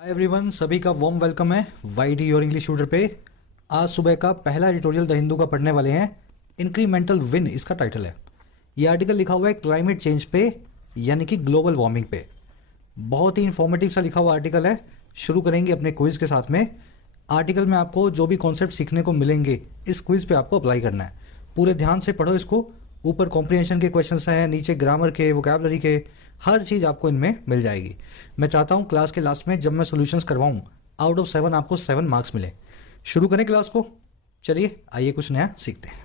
Hi everyone, सभी का warm welcome है वाईडी योर इंग्लिश ट्यूटर पे। आज सुबह का पहला एडिटोरियल द हिंदू का पढ़ने वाले हैं। इंक्रीमेंटल विन इसका टाइटल है। ये आर्टिकल लिखा हुआ है क्लाइमेट चेंज पे, यानी कि ग्लोबल वार्मिंग पे। बहुत ही इंफॉर्मेटिव सा लिखा हुआ आर्टिकल है। शुरू करेंगे अपने क्विज के साथ में। आर्टिकल में आपको जो भी कॉन्सेप्ट सीखने को मिलेंगे इस क्विज पे आपको अप्लाई करना है। पूरे ध्यान से पढ़ो इसको। ऊपर कॉम्प्रिहेंशन के क्वेश्चंस हैं, नीचे ग्रामर के, वोकैबुलरी के, हर चीज़ आपको इनमें मिल जाएगी। मैं चाहता हूँ क्लास के लास्ट में जब मैं सॉल्यूशंस करवाऊँ, आउट ऑफ 7 आपको 7 मार्क्स मिले। शुरू करें क्लास को। चलिए आइए कुछ नया सीखते हैं।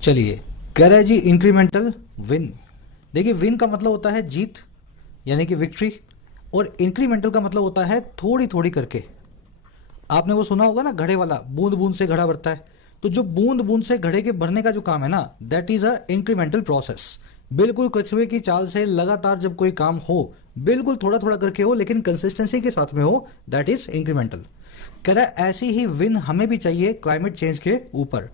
चलिए, कह रहा है जी इंक्रीमेंटल विन। देखिए, विन का मतलब होता है जीत, यानी कि विक्ट्री, और इंक्रीमेंटल का मतलब होता है थोड़ी थोड़ी करके। आपने वो सुना होगा ना, घड़े वाला, बूंद बूंद से घड़ा भरता है। तो जो बूंद बूंद से घड़े के भरने का जो काम है ना, that is a incremental process. बिल्कुल कछुए की चाल से लगातार जब कोई काम हो, बिल्कुल थोड़ा थोड़ा करके हो, लेकिन कंसिस्टेंसी के साथ में हो, दैट इज इंक्रीमेंटल। कह रहा है ऐसी ही विन हमें भी चाहिए क्लाइमेट चेंज के ऊपर।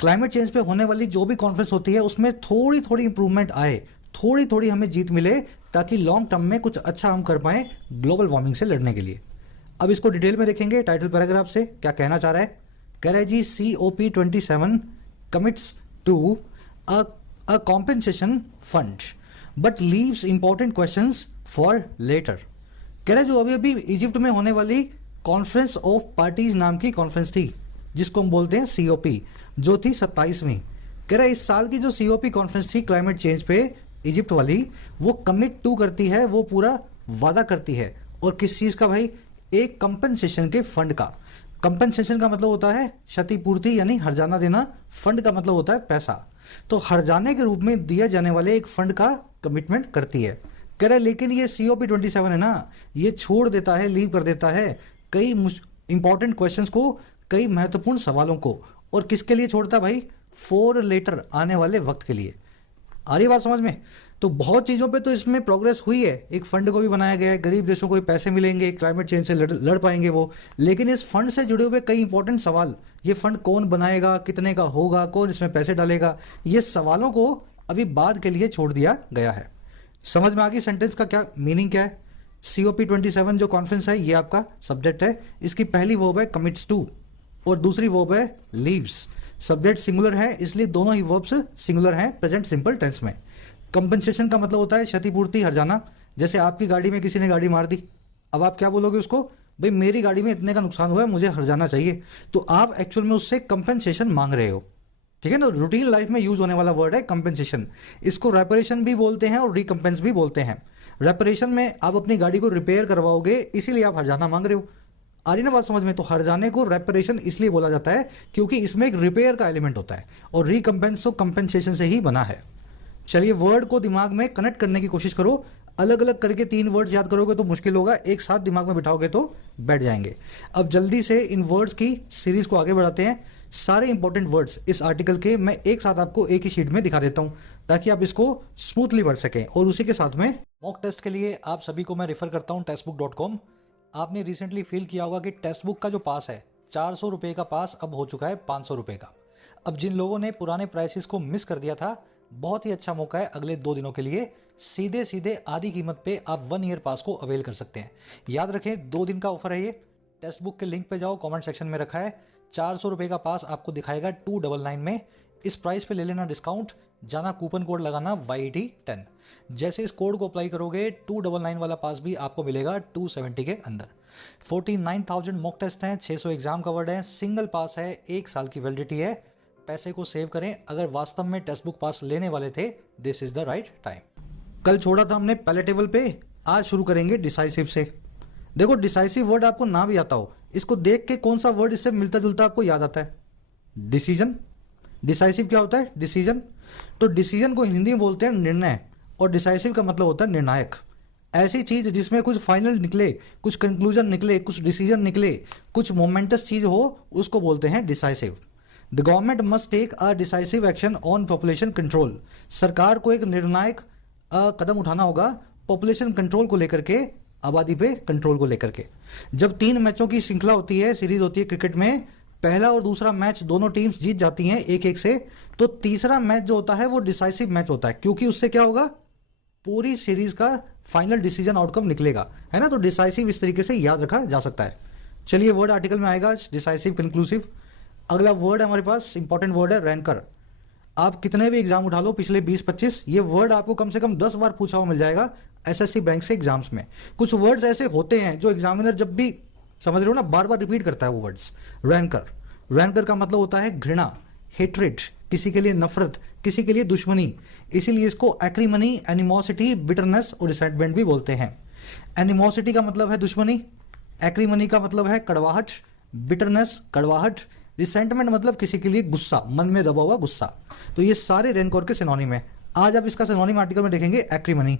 क्लाइमेट चेंज पे होने वाली जो भी कॉन्फ्रेंस होती है उसमें थोड़ी थोड़ी इंप्रूवमेंट आए, थोड़ी थोड़ी हमें जीत मिले, ताकि लॉन्ग टर्म में कुछ अच्छा हम कर पाएं ग्लोबल वार्मिंग से लड़ने के लिए। अब इसको डिटेल में देखेंगे टाइटल पैराग्राफ से क्या कहना चाह रहा है। कह रहा है जी COP27 commits to a compensation fund but leaves important questions for later. कह रहा है जो अभी अभी इजिप्ट में होने वाली कॉन्फ्रेंस ऑफ पार्टीज नाम की कॉन्फ्रेंस थी, जिसको हम बोलते हैं COP, जो थी 27वीं। कह रहा है इस साल की जो COP कॉन्फ्रेंस थी क्लाइमेट चेंज पे, इजिप्ट वाली, वो कमिट टू करती है, वो पूरा वादा करती है। और किस चीज़ का भाई? एक कंपनसेशन के फंड का। कंपनसेशन का मतलब होता है क्षतिपूर्ति, यानी हर्जाना देना। फंड का मतलब होता है पैसा। तो हर्जाने के रूप में दिया जाने वाले एक फंड का कमिटमेंट करती है। कह रहे लेकिन ये COP27 है ना, ये छोड़ देता है, लीव कर देता है कई इंपॉर्टेंट क्वेश्चंस को, कई महत्वपूर्ण सवालों को। और किसके लिए छोड़ता भाई? फॉर लेटर, आने वाले वक्त के लिए। आ रही बात समझ में? तो बहुत चीज़ों पे तो इसमें प्रोग्रेस हुई है। एक फंड को भी बनाया गया है, गरीब देशों को भी पैसे मिलेंगे, क्लाइमेट चेंज से लड़ पाएंगे वो। लेकिन इस फंड से जुड़े हुए कई इंपॉर्टेंट सवाल, ये फंड कौन बनाएगा, कितने का होगा, कौन इसमें पैसे डालेगा, ये सवालों को अभी बाद के लिए छोड़ दिया गया है। समझ में आ गई सेंटेंस का क्या मीनिंग क्या है? COP27 जो कॉन्फ्रेंस है, ये आपका सब्जेक्ट है। इसकी पहली वर्ब है कमिट्स टू, और दूसरी वर्ब है लीव्स। सब्जेक्ट सिंगुलर है, इसलिए दोनों ही वर्ब्स सिंगुलर हैं प्रेजेंट सिंपल टेंस में। कंपनसेशन का मतलब होता है क्षतिपूर्ति, हर्जाना। जैसे आपकी गाड़ी में किसी ने गाड़ी मार दी, अब आप क्या बोलोगे उसको? भाई मेरी गाड़ी में इतने का नुकसान हुआ है, मुझे हर्जाना चाहिए। तो आप एक्चुअल में उससे कंपनसेशन मांग रहे हो, ठीक है ना। रूटीन लाइफ में यूज होने वाला वर्ड है कंपनसेशन। इसको रेपरेशन भी बोलते हैं और रिकम्पेंस भी बोलते हैं। रेपरेशन में आप अपनी गाड़ी को रिपेयर करवाओगे, इसीलिए आप हर्जाना मांग रहे हो। आ रही ना बात समझ में? तो हर्जाने को रेपरेशन इसलिए बोला जाता है क्योंकि इसमें एक रिपेयर का एलिमेंट होता है, और रिकम्पेंस तो कंपनसेशन से ही बना है। चलिए, वर्ड को दिमाग में कनेक्ट करने की कोशिश करो। अलग अलग करके 3 वर्ड्स याद करोगे तो मुश्किल होगा, एक साथ दिमाग में बिठाओगे तो बैठ जाएंगे। अब जल्दी से इन वर्ड्स की सीरीज को आगे बढ़ाते हैं। सारे इंपॉर्टेंट वर्ड्स इस आर्टिकल के मैं एक साथ आपको एक ही शीट में दिखा देता हूँ, ताकि आप इसको स्मूथली पढ़ सकें। और उसी के साथ में मॉक टेस्ट के लिए आप सभी को मैं रेफर करता हूँ textbook.com। आपने रिसेंटली फील किया होगा कि टेक्स्ट बुक का जो पास है, 400 रुपये का पास अब हो चुका है 500 रुपये का। अब जिन लोगों ने पुराने प्राइसेस को मिस कर दिया था, बहुत ही अच्छा मौका है अगले 2 दिनों के लिए। सीधे सीधे आधी कीमत पे आप 1 ईयर पास को अवेल कर सकते हैं। याद रखें, 2 दिन का ऑफर है ये। टेक्स्ट बुक के लिंक पे जाओ, कमेंट सेक्शन में रखा है। 400 रुपये का पास आपको दिखाएगा 299 में। इस प्राइस पे ले लेना डिस्काउंट, जाना कूपन कोड लगाना YD10। जैसे इस कोड को अप्लाई करोगे, 299 वाला पास भी आपको मिलेगा 270 के अंदर। 49,000 मॉक टेस्ट हैं, 600 एग्जाम कवर्ड हैं, सिंगल पास है, 1 साल की वैलिडिटी है। पैसे को सेव करें। अगर वास्तव में टेक्स्ट बुक पास लेने वाले थे, this is the right time. कल छोड़ा था हमने पैलेटेबल पे, आज शुरू करेंगे डिसाइसिव से। देखो, डिसाइसिव वर्ड आपको ना भी आता हो, इसको देख के कौन सा वर्ड इससे मिलता जुलता आपको याद आता है? डिसीजन। डिसाइसिव क्या होता है? डिसीजन। तो डिसीजन को हिंदी में बोलते हैं निर्णय, और डिसाइसिव का मतलब होता है निर्णायक। ऐसी चीज जिसमें कुछ फाइनल निकले, कुछ कंक्लूजन निकले, कुछ डिसीजन निकले, कुछ मोमेंटस चीज हो, उसको बोलते हैं decisive. The government must take a decisive action on population control. सरकार को एक निर्णायक कदम उठाना होगा पॉपुलेशन कंट्रोल को लेकर के, आबादी पे कंट्रोल को लेकर के। जब 3 मैचों की श्रृंखला होती है, सीरीज होती है क्रिकेट में, पहला और दूसरा मैच दोनों टीम्स जीत जाती हैं 1-1 से, तो तीसरा मैच जो होता है वो डिसाइसिव मैच होता है, क्योंकि उससे क्या होगा, पूरी सीरीज का फाइनल डिसीजन आउटकम निकलेगा, है ना। तो डिसाइसिव इस तरीके से याद रखा जा सकता है। चलिए वर्ड आर्टिकल में आएगा डिसाइसिव, कंक्लूसिव। अगला वर्ड हमारे पास इंपॉर्टेंट वर्ड है रैंकर। आप कितने भी एग्जाम उठा लो पिछले 20-25, ये वर्ड आपको कम से कम 10 बार पूछा हुआ मिल जाएगा एसएससी बैंक से एग्जाम्स में। कुछ वर्ड्स ऐसे होते हैं जो एग्जामिनर जब भी, समझ रहे हो ना, बार बार रिपीट करता है वो वर्ड्स। रैंकर, रैंकर का मतलब होता है घृणा, हेट्रेड, किसी के लिए नफरत, किसी के लिए दुश्मनी, इसीलिए इसको एक्रीमनी, एनिमोसिटी, बिटरनेस और रिसेंटमेंट भी बोलते हैं। एनिमोसिटी का मतलब है दुश्मनी, एक्रीमनी का मतलब है कड़वाहट, बिटरनेस कड़वाहट, रिसेंटमेंट मतलब किसी के लिए गुस्सा, मन में दबा हुआ गुस्सा। तो ये सारे रैंकर के सिनोनिम है। आज आप इसका सिनोनिम आर्टिकल में देखेंगे acrimony.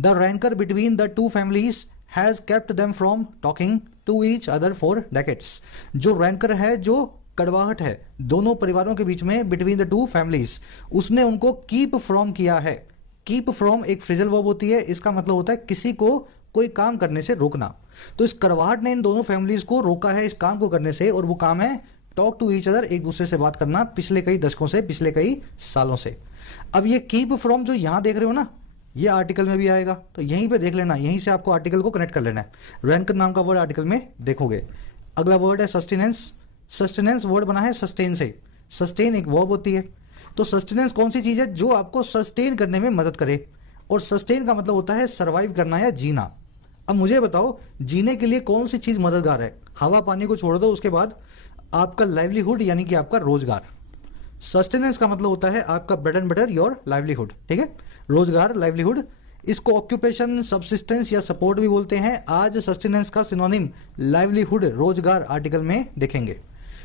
The rancour between the two families has kept them from talking to each other for decades. जो रैंकर है, जो कड़वाहट है दोनों परिवारों के बीच में, बिटवीन द टू फैमिलीज, उसने उनको कीप फ्रॉम किया है। कीप फ्रॉम एक फ्रेजल वर्ब होती है, इसका मतलब होता है किसी को कोई काम करने से रोकना। तो इस कड़वाहट ने इन दोनों फैमिलीज को रोका है इस काम को करने से, और वो काम है टॉक टू ईच अदर, एक दूसरे से बात करना, पिछले कई दशकों से, पिछले कई सालों से। अब ये कीप फ्रॉम जो यहाँ देख रहे हो ना, ये आर्टिकल में भी आएगा, तो यहीं पे देख लेना, यहीं से आपको आर्टिकल को कनेक्ट कर लेना है। रैंकर नाम का वर्ड आर्टिकल में देखोगे। अगला वर्ड है सस्टेनेंस। सस्टेनेंस वर्ड बना है सस्टेन से। सस्टेन एक वर्ब होती है। तो सस्टेनेंस कौन सी चीज़ है, जो आपको सस्टेन करने में मदद करे, और सस्टेन का मतलब होता है सर्वाइव करना या जीना। अब मुझे बताओ, जीने के लिए कौन सी चीज़ मददगार है? हवा पानी को छोड़ दो, उसके बाद आपका लाइवलीहुड यानी कि आपका रोजगार। सस्टेनेंस का मतलब होता है आपका bread and butter, your livelihood, ठीक है, रोजगार, लाइवलीहुड। इसको ऑक्यूपेशन, सबसिस्टेंस या सपोर्ट भी बोलते हैं। आज सस्टेनेंस का सिनोनिम लाइवलीहुड, रोजगार आर्टिकल में देखेंगे।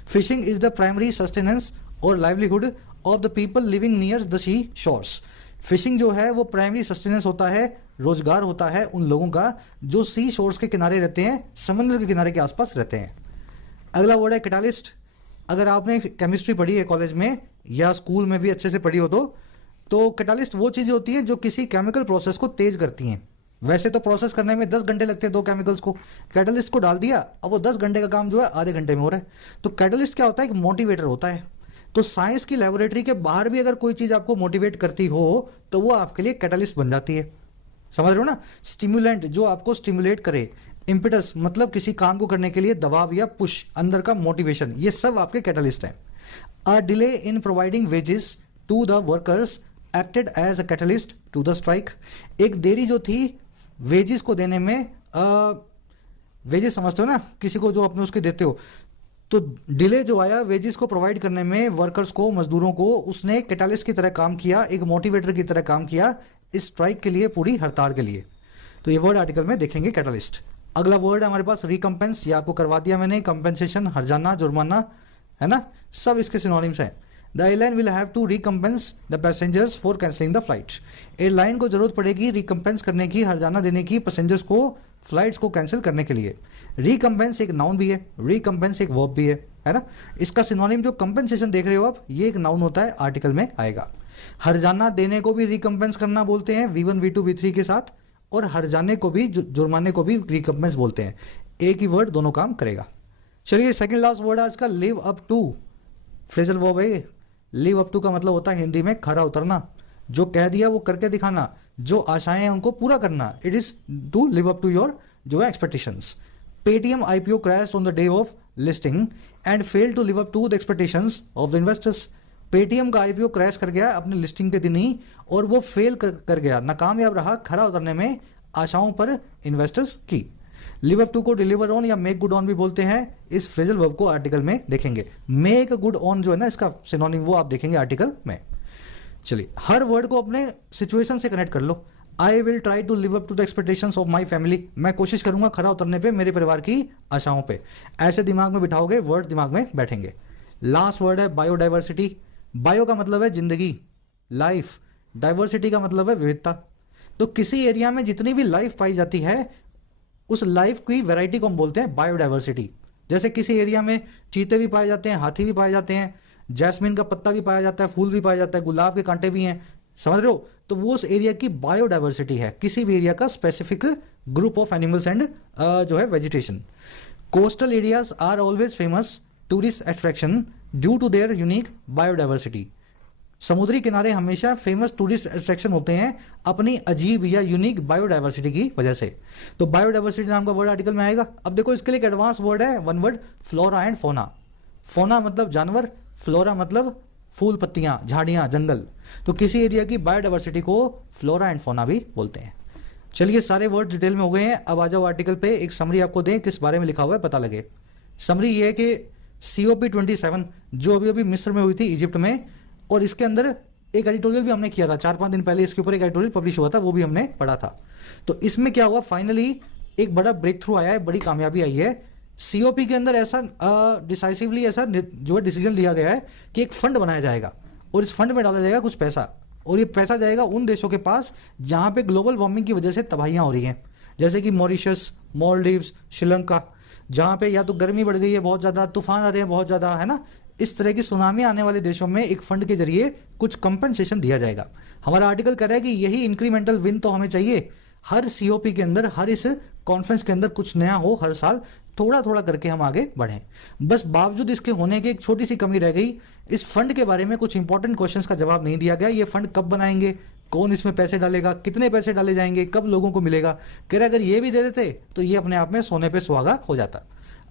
Fishing is the primary sustenance और livelihood of the people living near the sea shores. Fishing जो है वो प्राइमरी सस्टेनेंस होता है, रोजगार होता है उन लोगों का जो सी शोर्स के किनारे रहते हैं, समुद्र के किनारे के आसपास रहते हैं। अगला वर्ड है कैटालिस्ट। अगर आपने केमिस्ट्री पढ़ी है कॉलेज में या स्कूल में भी अच्छे से पढ़ी हो तो कैटालिस्ट वो चीज़ें होती हैं जो किसी केमिकल प्रोसेस को तेज करती हैं। वैसे तो प्रोसेस करने में 10 घंटे लगते हैं दो केमिकल्स को, कैटालिस्ट को डाल दिया, अब वो 10 घंटे का काम जो है आधे घंटे में हो रहा है। तो कैटालिस्ट क्या होता है, एक मोटिवेटर होता है। तो साइंस की लेबोरेटरी के बाहर भी अगर कोई चीज़ आपको मोटिवेट करती हो तो वो आपके लिए कैटालिस्ट बन जाती है, समझ रहे हो ना। स्टिमुलेंट जो आपको स्टिमुलेट करे, इम्पिटस मतलब किसी काम को करने के लिए दबाव या पुश, अंदर का मोटिवेशन, ये सब आपके कैटालिस्ट हैं। A delay in providing wages to the workers acted as a catalyst to the strike. एक देरी जो थी वेजेस को देने में, वेजेस समझते हो ना, किसी को जो अपने उसके देते हो, तो डिले जो आया वेजेस को प्रोवाइड करने में वर्कर्स को, मजदूरों को, उसने कैटालिस्ट की तरह काम किया, एक मोटिवेटर की तरह काम किया इस स्ट्राइक के लिए, पूरी हड़ताल के लिए। तो ये वर्ड आर्टिकल में देखेंगे कैटालिस्ट। अगला वर्ड है हमारे पास रिकम्पेंस, ये आपको करवा दिया मैंने, कंपेंसेशन, हर्जाना, जुर्माना, है ना, सब इसके सिनोनिम्स हैं। The airline will have to recompense the passengers for cancelling the flight. Airline को जरूरत पड़ेगी रिकम्पेंस करने की, हर्जाना देने की पैसेंजर्स को फ्लाइट्स को कैंसिल करने के लिए। रिकम्पेंस एक नाउन भी है, रिकम्पेंस एक वर्ब भी है ना। इसका सिनोनिम जो कंपेंसेशन देख रहे हो आप, ये एक नाउन होता है, आर्टिकल में आएगा। हर्जाना देने को भी रिकम्पेंस करना बोलते हैं V1 V2 V3 के साथ, और हर्जाने को भी, जुर्माने को भी रिकम्पेंस बोलते हैं। एक ही वर्ड दोनों काम करेगा। चलिए सेकंड लास्ट वर्ड आज का live up to. Phrasal verb है। लिव अप टू का मतलब होता है हिंदी में खरा उतरना, जो कह दिया वो करके दिखाना, जो आशाएं हैं उनको पूरा करना। It is to live up to your जो है expectations. Paytm IPO crash on the day of listing and fail to live up to the expectations of the investors. Paytm का IPO क्रैश कर गया अपने लिस्टिंग के दिन ही, और वो फेल कर गया, नाकामयाब रहा खरा उतरने में आशाओं पर इन्वेस्टर्स की। लिव अप टू को डिलीवर ऑन या मेक गुड ऑन भी बोलते हैं। इस फ्रेजल वर्ब को आर्टिकल में देखेंगे। मेक गुड ऑन जो है ना, इसका सिनोनिम वो आप देखेंगे आर्टिकल में। चलिए हर वर्ड को अपने सिचुएशन से कनेक्ट कर लो। I will try to live up to the expectations of my family. मैं कोशिश करूंगा खरा उतरने पे मेरे परिवार की आशाओं पे। ऐसे दिमाग में बिठाओगे, वर्ड दिमाग में बैठेंगे। लास्ट वर्ड है बायोडाइवर्सिटी। बायो का मतलब है जिंदगी, लाइफ। डाइवर्सिटी का मतलब है विविधता। तो किसी एरिया में जितनी भी लाइफ पाई जाती है, उस लाइफ की वैरायटी को हम बोलते हैं बायोडाइवर्सिटी। जैसे किसी एरिया में चीते भी पाए जाते हैं, हाथी भी पाए जाते हैं, जैस्मिन का पत्ता भी पाया जाता है, फूल भी पाया जाता है, गुलाब के कांटे भी हैं, समझ रहे हो। तो वो उस एरिया की बायोडाइवर्सिटी है, किसी भी एरिया का specific group of animals and जो है vegetation. Coastal areas are always famous tourist attraction due to their unique biodiversity. समुद्री किनारे हमेशा फेमस टूरिस्ट अट्रैक्शन होते हैं अपनी अजीब या यूनिक बायोडाइवर्सिटी की वजह से। तो बायोडाइवर्सिटी नाम का वर्ड आर्टिकल में आएगा। अब देखो इसके लिए एक एडवांस वर्ड है, one word, flora and fauna. फोना मतलब जानवर, फ्लोरा मतलब फूल पत्तियां, झाड़ियां, जंगल। तो किसी एरिया की बायोडाइवर्सिटी को फ्लोरा एंड फोना भी बोलते हैं। चलिए सारे वर्ड डिटेल में हो गए हैं। अब आ जाओ आर्टिकल पे, एक समरी आपको दें किस बारे में लिखा हुआ है पता लगे। समरी ये है कि COP27 जो अभी अभी मिस्र में हुई थी, इजिप्ट में, और इसके अंदर एक एडिटोरियल भी हमने किया था 4-5 दिन पहले, इसके ऊपर एक एडिटोरियल पब्लिश हुआ था, वो भी हमने पढ़ा था। तो इसमें क्या हुआ, फाइनली एक बड़ा ब्रेक थ्रू आया है, बड़ी कामयाबी आई है। COP के अंदर ऐसा डिसाइसिवली ऐसा जो है डिसीजन लिया गया है कि एक फंड बनाया जाएगा और इस फंड में डाला जाएगा कुछ पैसा, और ये पैसा जाएगा उन देशों के पास जहां पे ग्लोबल वार्मिंग की वजह से तबाहियां हो रही हैं, जैसे कि मॉरिशस, मालदीव्स, श्रीलंका, जहां पे या तो गर्मी बढ़ गई है बहुत ज़्यादा, तूफान आ रहे हैं बहुत ज़्यादा, है ना। इस तरह की सुनामी आने वाले देशों में एक फंड के जरिए कुछ कंपनसेशन दिया जाएगा। हमारा आर्टिकल कह रहा है कि यही इंक्रीमेंटल विन तो हमें चाहिए। हर COP के अंदर, हर इस कॉन्फ्रेंस के अंदर कुछ नया हो, हर साल थोड़ा थोड़ा करके हम आगे बढ़ें। बस बावजूद इसके होने की एक छोटी सी कमी रह गई, इस फंड के बारे में कुछ इंपॉर्टेंट क्वेश्चंस का जवाब नहीं दिया गया। ये फंड कब बनाएंगे, कौन इसमें पैसे डालेगा, कितने पैसे डाले जाएंगे, कब लोगों को मिलेगा। कह रहे अगर ये भी दे देते तो ये अपने आप में सोने पे सुहागा हो जाता।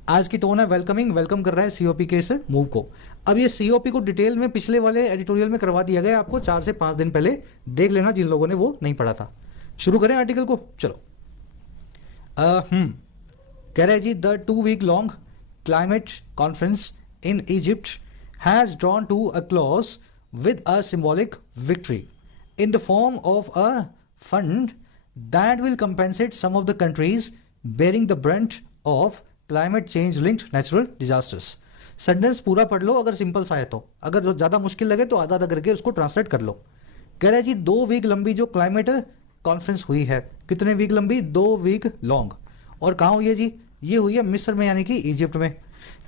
आज की टोन है वेलकमिंग, वेलकम कर रहा है COP के इस मूव को। अब ये COP को डिटेल में पिछले वाले एडिटोरियल में करवा दिया गया आपको 4 से 5 दिन पहले, देख लेना जिन लोगों ने वो नहीं पढ़ा था। शुरू करें आर्टिकल को, चलो। कह रहे जी, the 2 week long climate conference in Egypt has drawn to a close with a symbolic victory in the form of a fund that will compensate some of the countries bearing the brunt of climate change linked natural disasters। Sentence पूरा पढ़ लो अगर simple सा है तो, अगर जो ज़्यादा मुश्किल लगे तो आधा आधा करके उसको ट्रांसलेट कर लो। कह रहे जी 2 वीक लंबी जो क्लाइमेट कॉन्फ्रेंस हुई है, कितने वीक लंबी, 2 वीक लॉन्ग, और कहाँ हुई है जी, ये हुई है मिस्र में, यानी कि इजिप्ट में।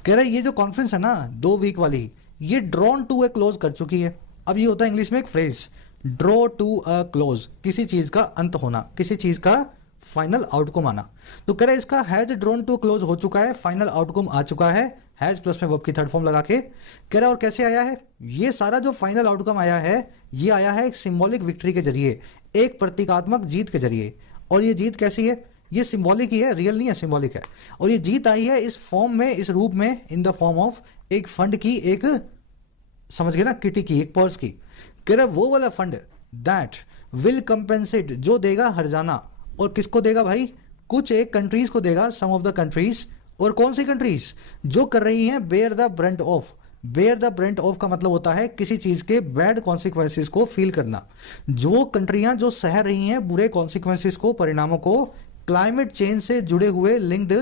कह रहा है ये जो कॉन्फ्रेंस है ना 2 वीक वाली, ये ड्रॉन टू ए क्लोज कर चुकी है। अब ये होता है इंग्लिश में एक phrase, draw to a close, किसी चीज का अंत होना, किसी चीज का फाइनल आउटकम आना। तो कह रहा है इसका हैज ड्रॉन टू क्लोज हो चुका है, फाइनल आउटकम आ चुका है, हैज प्लस में वर्ब की थर्ड फॉर्म लगा के। कह रहा है और कैसे आया है, ये सारा जो फाइनल आउटकम आया है, ये आया है एक सिंबॉलिक विक्ट्री के जरिए, एक प्रतीकात्मक जीत के जरिए। और ये जीत कैसी है, ये सिंबॉलिक ही है, रियल नहीं है, सिंबॉलिक है। और ये जीत आई है इस फॉर्म में, इस रूप में, इन द फॉर्म ऑफ एक फंड की, एक समझ गए ना, किटी की, एक पर्स की। कह रहा वो वाला फंड दैट विल कंपेंसेट, जो देगा हर्जाना, और किसको देगा भाई, कुछ एक कंट्रीज को देगा, सम ऑफ द कंट्रीज। और कौन सी कंट्रीज, जो कर रही हैं bear the brunt of. Bear the brunt of का मतलब होता है किसी चीज के बैड कॉन्सिक्वेंसेस को फील करना। जो कंट्रियां जो सह रही हैं बुरे कॉन्सिक्वेंसेस को, परिणामों को, क्लाइमेट चेंज से जुड़े हुए लिंक्ड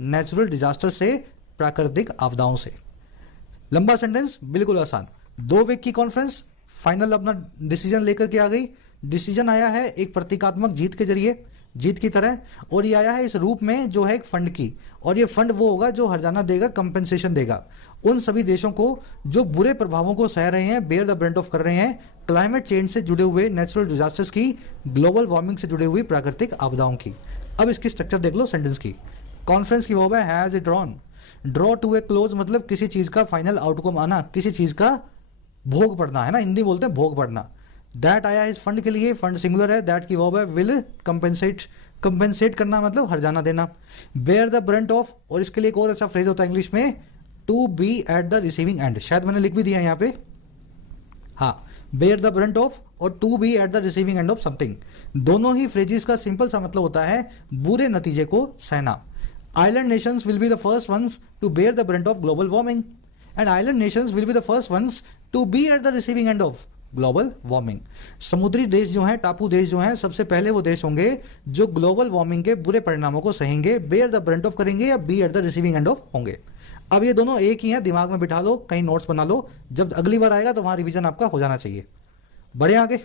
नेचुरल डिजास्टर से, प्राकृतिक आपदाओं से। लंबा सेंटेंस, बिल्कुल आसान। 2 वीक की कॉन्फ्रेंस, फाइनल अपना डिसीजन लेकर के आ गई। डिसीजन आया है एक प्रतीकात्मक जीत के जरिए, जीत की तरह, और ये आया है इस रूप में जो है एक फंड की। और ये फंड वो होगा जो हर्जाना देगा, कंपेंसेशन देगा उन सभी देशों को जो बुरे प्रभावों को सह रहे हैं, बेयर द ब्रंट ऑफ कर रहे हैं, क्लाइमेट चेंज से जुड़े हुए नेचुरल डिजास्टर्स की, ग्लोबल वार्मिंग से जुड़े हुई प्राकृतिक आपदाओं की। अब इसकी स्ट्रक्चर देख लो सेंटेंस की। कॉन्फ्रेंस की वर्ब है has a drawn, draw two A close मतलब किसी चीज का फाइनल आउटकम आना, किसी चीज का भोग पड़ना, है ना, हिंदी बोलते हैं भोग पड़ना। दैट आया इस फंड के लिए, फंड सिंगुलर है, दैट की वर्ब है विल कंपेंसेट, कंपेंसेट करना मतलब हर्जाना देना। बेयर द ब्रंट ऑफ, और इसके लिए एक और अच्छा फ्रेज होता है इंग्लिश में, to be at the receiving end, शायद मैंने लिख भी दिया यहाँ पे, हाँ, बेयर द ब्रंट ऑफ और to be at the receiving end of something. दोनों ही फ्रेजेस का सिंपल सा मतलब होता है बुरे नतीजे को सहना। Island nations will be the first ones to bear the brunt of global warming, and island nations will be the first ones to be at the receiving end of global warming. समुद्री देश जो हैं, टापू देश जो हैं, सबसे पहले वो देश होंगे जो ग्लोबल वार्मिंग के बुरे परिणामों को सहेंगे, बेयर द ब्रंट ऑफ करेंगे या be at the receiving end of होंगे। अब ये दोनों एक ही हैं, दिमाग में बिठा लो, कहीं नोट्स बना लो, जब अगली बार आएगा तो वहां रिवीजन आपका हो जाना चाहिए। बढ़े आगे,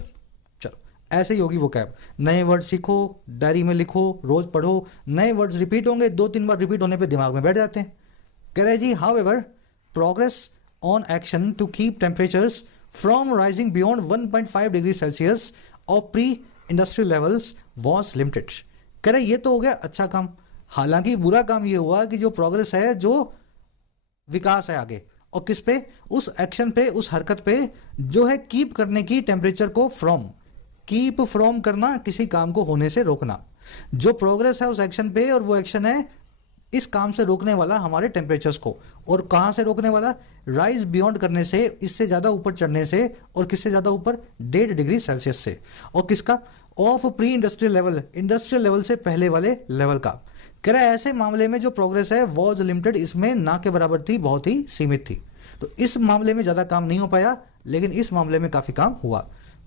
चलो ऐसे ही होगी वो कैब। नए वर्ड सीखो, डायरी में लिखो, रोज पढ़ो, नए वर्ड्स रिपीट होंगे, 2-3 बार रिपीट होने पे दिमाग में बैठ जाते हैं। कह रहे जी however progress on action to keep temperatures from rising beyond 1.5 degrees Celsius of pre-industrial levels was limited। कह रहे ये तो हो गया अच्छा काम, हालांकि बुरा काम ये हुआ कि जो प्रोग्रेस है, जो विकास है आगे, और किस पे, उस एक्शन पे, उस हरकत पे जो है कीप करने की टेम्परेचर को फ्रॉम, कीप फ्रॉम करना, किसी काम को होने से रोकना, जो प्रोग्रेस है उस एक्शन पे, और वो एक्शन है इस काम से रोकने वाला हमारे टेम्परेचर्स को। और कहाँ से रोकने वाला, राइज बियॉन्ड करने से, इससे ज़्यादा ऊपर चढ़ने से, और किससे ज़्यादा ऊपर, 1.5 डिग्री सेल्सियस से, और किसका, of pre industrial level, industrial level से पहले वाले लेवल का। कह रहा है ऐसे मामले में जो प्रोग्रेस है वॉज लिमिटेड, इसमें ना के बराबर थी, बहुत ही सीमित थी। तो इस मामले में ज़्यादा काम नहीं हो पाया, लेकिन इस मामले में काफ़ी काम हुआ।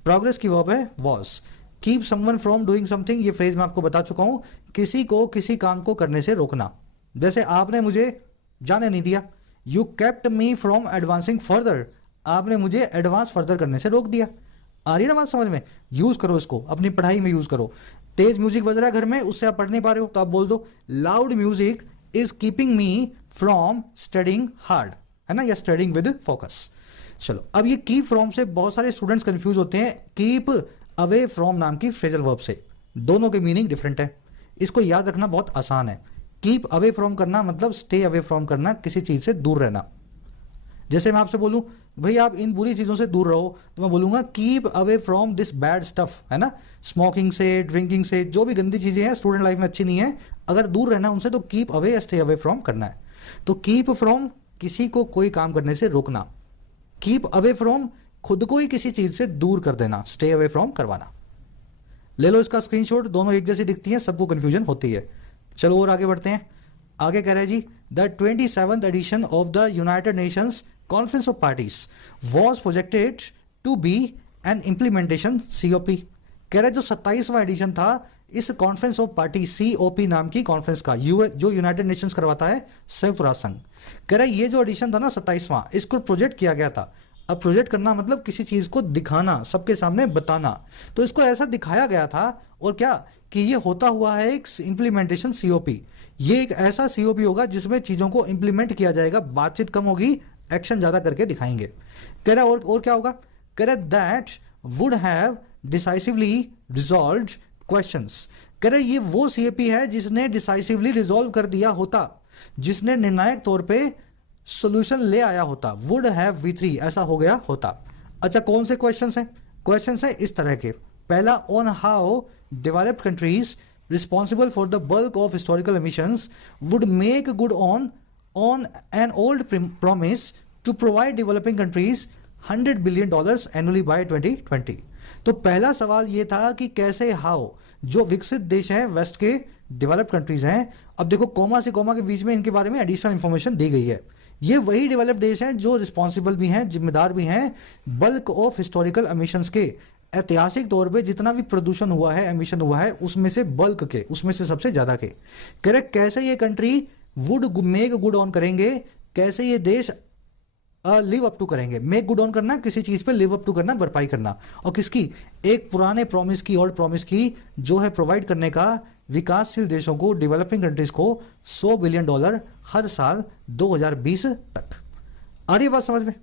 प्रोग्रेस की वर्ब है was. Keep someone from doing something, ये फ्रेज मैं आपको बता चुका हूँ, किसी को किसी काम को करने से रोकना। जैसे आपने मुझे जाने नहीं दिया, you kept me from advancing further, आपने मुझे एडवांस फर्दर करने से रोक दिया। आ रही है ना बात समझ में, यूज करो इसको, अपनी पढ़ाई में यूज करो। तेज म्यूजिक बज रहा है घर में, उससे आप पढ़ नहीं पा रहे हो, तो आप बोल दो loud music is keeping me from studying hard, है ना, या स्टडिंग विद फोकस। चलो, अब ये कीप फ्रॉम से बहुत सारे स्टूडेंट्स कंफ्यूज होते हैं कीप अवे फ्रॉम नाम की फ्रेजल वर्ब से। दोनों के मीनिंग डिफरेंट है, इसको याद रखना बहुत आसान है। कीप अवे फ्रॉम करना मतलब स्टे अवे फ्रॉम करना, किसी चीज से दूर रहना। जैसे मैं आपसे बोलूं भाई आप इन बुरी चीज़ों से दूर रहो, तो मैं बोलूँगा keep away from this bad stuff, है ना, स्मोकिंग से, ड्रिंकिंग से, जो भी गंदी चीज़ें हैं स्टूडेंट लाइफ में अच्छी नहीं है, अगर दूर रहना उनसे तो कीप अवे या स्टे अवे फ्रॉम करना है। तो कीप फ्रॉम किसी को कोई काम करने से रोकना, कीप अवे फ्रॉम खुद को ही किसी चीज़ से दूर कर देना, स्टे अवे फ्रॉम करवाना। ले लो इसका स्क्रीनशॉट, दोनों एक जैसी दिखती हैं, सबको कन्फ्यूजन होती है। चलो और आगे बढ़ते हैं। आगे कह रहे हैं जी the 27th edition of the United Nations conference of parties was projected to be an implementation COP। कह रहे जो 27वां एडिशन था इस कॉन्फ्रेंस ऑफ पार्टी COP नाम की कॉन्फ्रेंस का, जो यूनाइटेड नेशंस करवाता है, संयुक्त राष्ट्र संघ। कह रहे ये जो एडिशन था ना 27वां, इसको प्रोजेक्ट किया गया था। अब प्रोजेक्ट करना मतलब किसी चीज़ को दिखाना, सबके सामने बताना। तो इसको ऐसा दिखाया गया था, और क्या कि ये होता हुआ है एक इम्प्लीमेंटेशन COP। ये एक ऐसा COP होगा जिसमें चीज़ों को इम्प्लीमेंट किया जाएगा, बातचीत कम होगी, एक्शन ज़्यादा करके दिखाएंगे। कह रहा और क्या होगा, कह रहा that would have decisively resolved questions. कह रहे ये वो COP है जिसने डिसाइसिवली रिजॉल्व कर दिया होता, जिसने निर्णायक तौर पे सोल्यूशन ले आया होता। वुड हैव V3 ऐसा हो गया होता। अच्छा, कौन से क्वेश्चंस हैं? क्वेश्चंस हैं इस तरह के। पहला, on how developed countries responsible for the bulk of historical emissions would make good on an old promise to provide developing countries $100 billion annually by 2020। तो पहला सवाल ये था कि कैसे, हाउ, जो विकसित देश हैं, वेस्ट के डेवलप्ड कंट्रीज हैं, अब देखो कोमा से कोमा के बीच में इनके बारे में एडिशनल इंफॉर्मेशन दी गई है। ये वही डेवलप्ड देश हैं जो रिस्पॉन्सिबल भी हैं, जिम्मेदार भी हैं बल्क ऑफ हिस्टोरिकल एमिशंस के, ऐतिहासिक तौर पे जितना भी प्रदूषण हुआ है, एमिशन हुआ है, उसमें से बल्क के, उसमें से सबसे ज़्यादा के। करेक्ट, कैसे ये country would make good on करेंगे, कैसे ये देश लिव अप टू करेंगे। मेक गुड ऑन करना, किसी चीज़ पे लिव अप टू करना, भरपाई करना, और किसकी, एक पुराने प्रॉमिस की, ओल्ड प्रॉमिस की, जो है प्रोवाइड करने का विकासशील देशों को, डेवलपिंग कंट्रीज को $100 बिलियन हर साल 2020 तक। आ रही बात समझ में?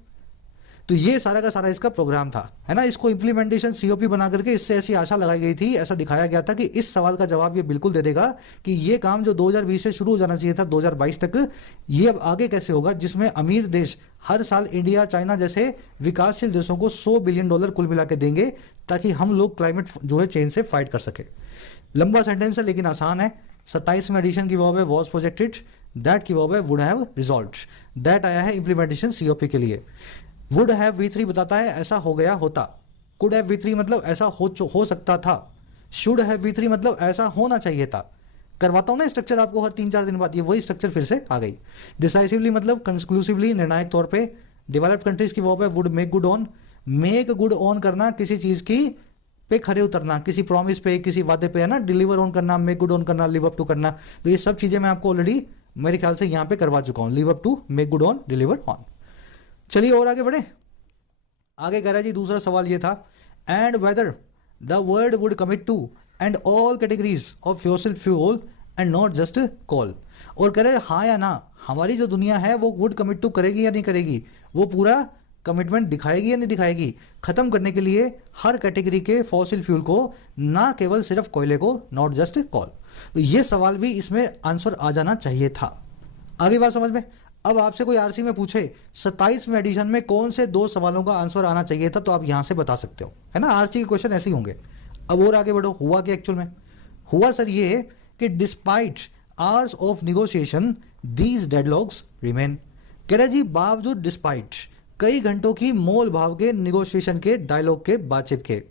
तो ये सारा का सारा इसका प्रोग्राम था, है ना। इसको इम्प्लीमेंटेशन COP बना करके इससे ऐसी आशा लगाई गई थी, ऐसा दिखाया गया था कि इस सवाल का जवाब ये बिल्कुल दे देगा कि ये काम जो 2020 से शुरू हो जाना चाहिए था 2022 तक, ये अब आगे कैसे होगा, जिसमें अमीर देश हर साल इंडिया, चाइना जैसे विकासशील देशों को $100 बिलियन कुल मिला के देंगे, ताकि हम लोग क्लाइमेट जो है चेंज से फाइट कर सके। लंबा सेंटेंस है लेकिन आसान है। 27वें एडिशन की वर्ब है वॉज प्रोजेक्टेड, दैट की वर्ब है वुड हैव रिजॉल्व्ड। दैट आया है इम्प्लीमेंटेशन COP के लिए। वुड हैव V3 बताता है ऐसा हो गया होता। कुड हैव V3 मतलब ऐसा हो सकता था। शुड हैव V3 मतलब ऐसा होना चाहिए था। करवाता हूँ ना स्ट्रक्चर आपको हर 3-4 दिन बाद, ये वही स्ट्रक्चर फिर से आ गई। डिसाइसिवली मतलब कंक्लूसिवली, निर्णायक तौर पे। डेवलप्ड कंट्रीज की वर्ब है would make good on. Make good on करना, किसी चीज़ की पे खड़े उतरना, किसी प्रॉमिस पे, किसी वादे पे, है ना। डिलीवर ऑन करना, मेक गुड ऑन करना, लिव अप टू करना। तो ये सब चीज़ें मैं आपको ऑलरेडी मेरे ख्याल से यहाँ पे करवा चुका हूँ। Live up to, make good on, deliver on. चलिए और आगे बढ़े। आगे कह रहा है जी दूसरा सवाल ये था, and whether the world would commit to end all categories of fossil fuel and not just coal. और कह रहे हाँ या ना, हमारी जो दुनिया है वो वुड कमिट टू करेगी या नहीं करेगी, वो पूरा कमिटमेंट दिखाएगी या नहीं दिखाएगी खत्म करने के लिए हर कैटेगरी के फॉसिल फ्यूल को, ना केवल सिर्फ कोयले को, नॉट जस्ट कोल। तो ये सवाल भी इसमें आंसर आ जाना चाहिए था। आगे बात समझ में। अब आपसे कोई आरसी में पूछे 27वें एडिशन में कौन से 2 सवालों का आंसर आना चाहिए था, तो आप यहाँ से बता सकते हो, है ना। आरसी के क्वेश्चन ऐसे ही होंगे। अब और आगे बढ़ो, हुआ क्या एक्चुअल में? हुआ सर ये कि despite hours of negotiation these deadlocks remain. कह रहे जी बावजूद डिस्पाइट कई घंटों की मोल भाव के निगोशिएशन के डायलॉग के बातचीत के,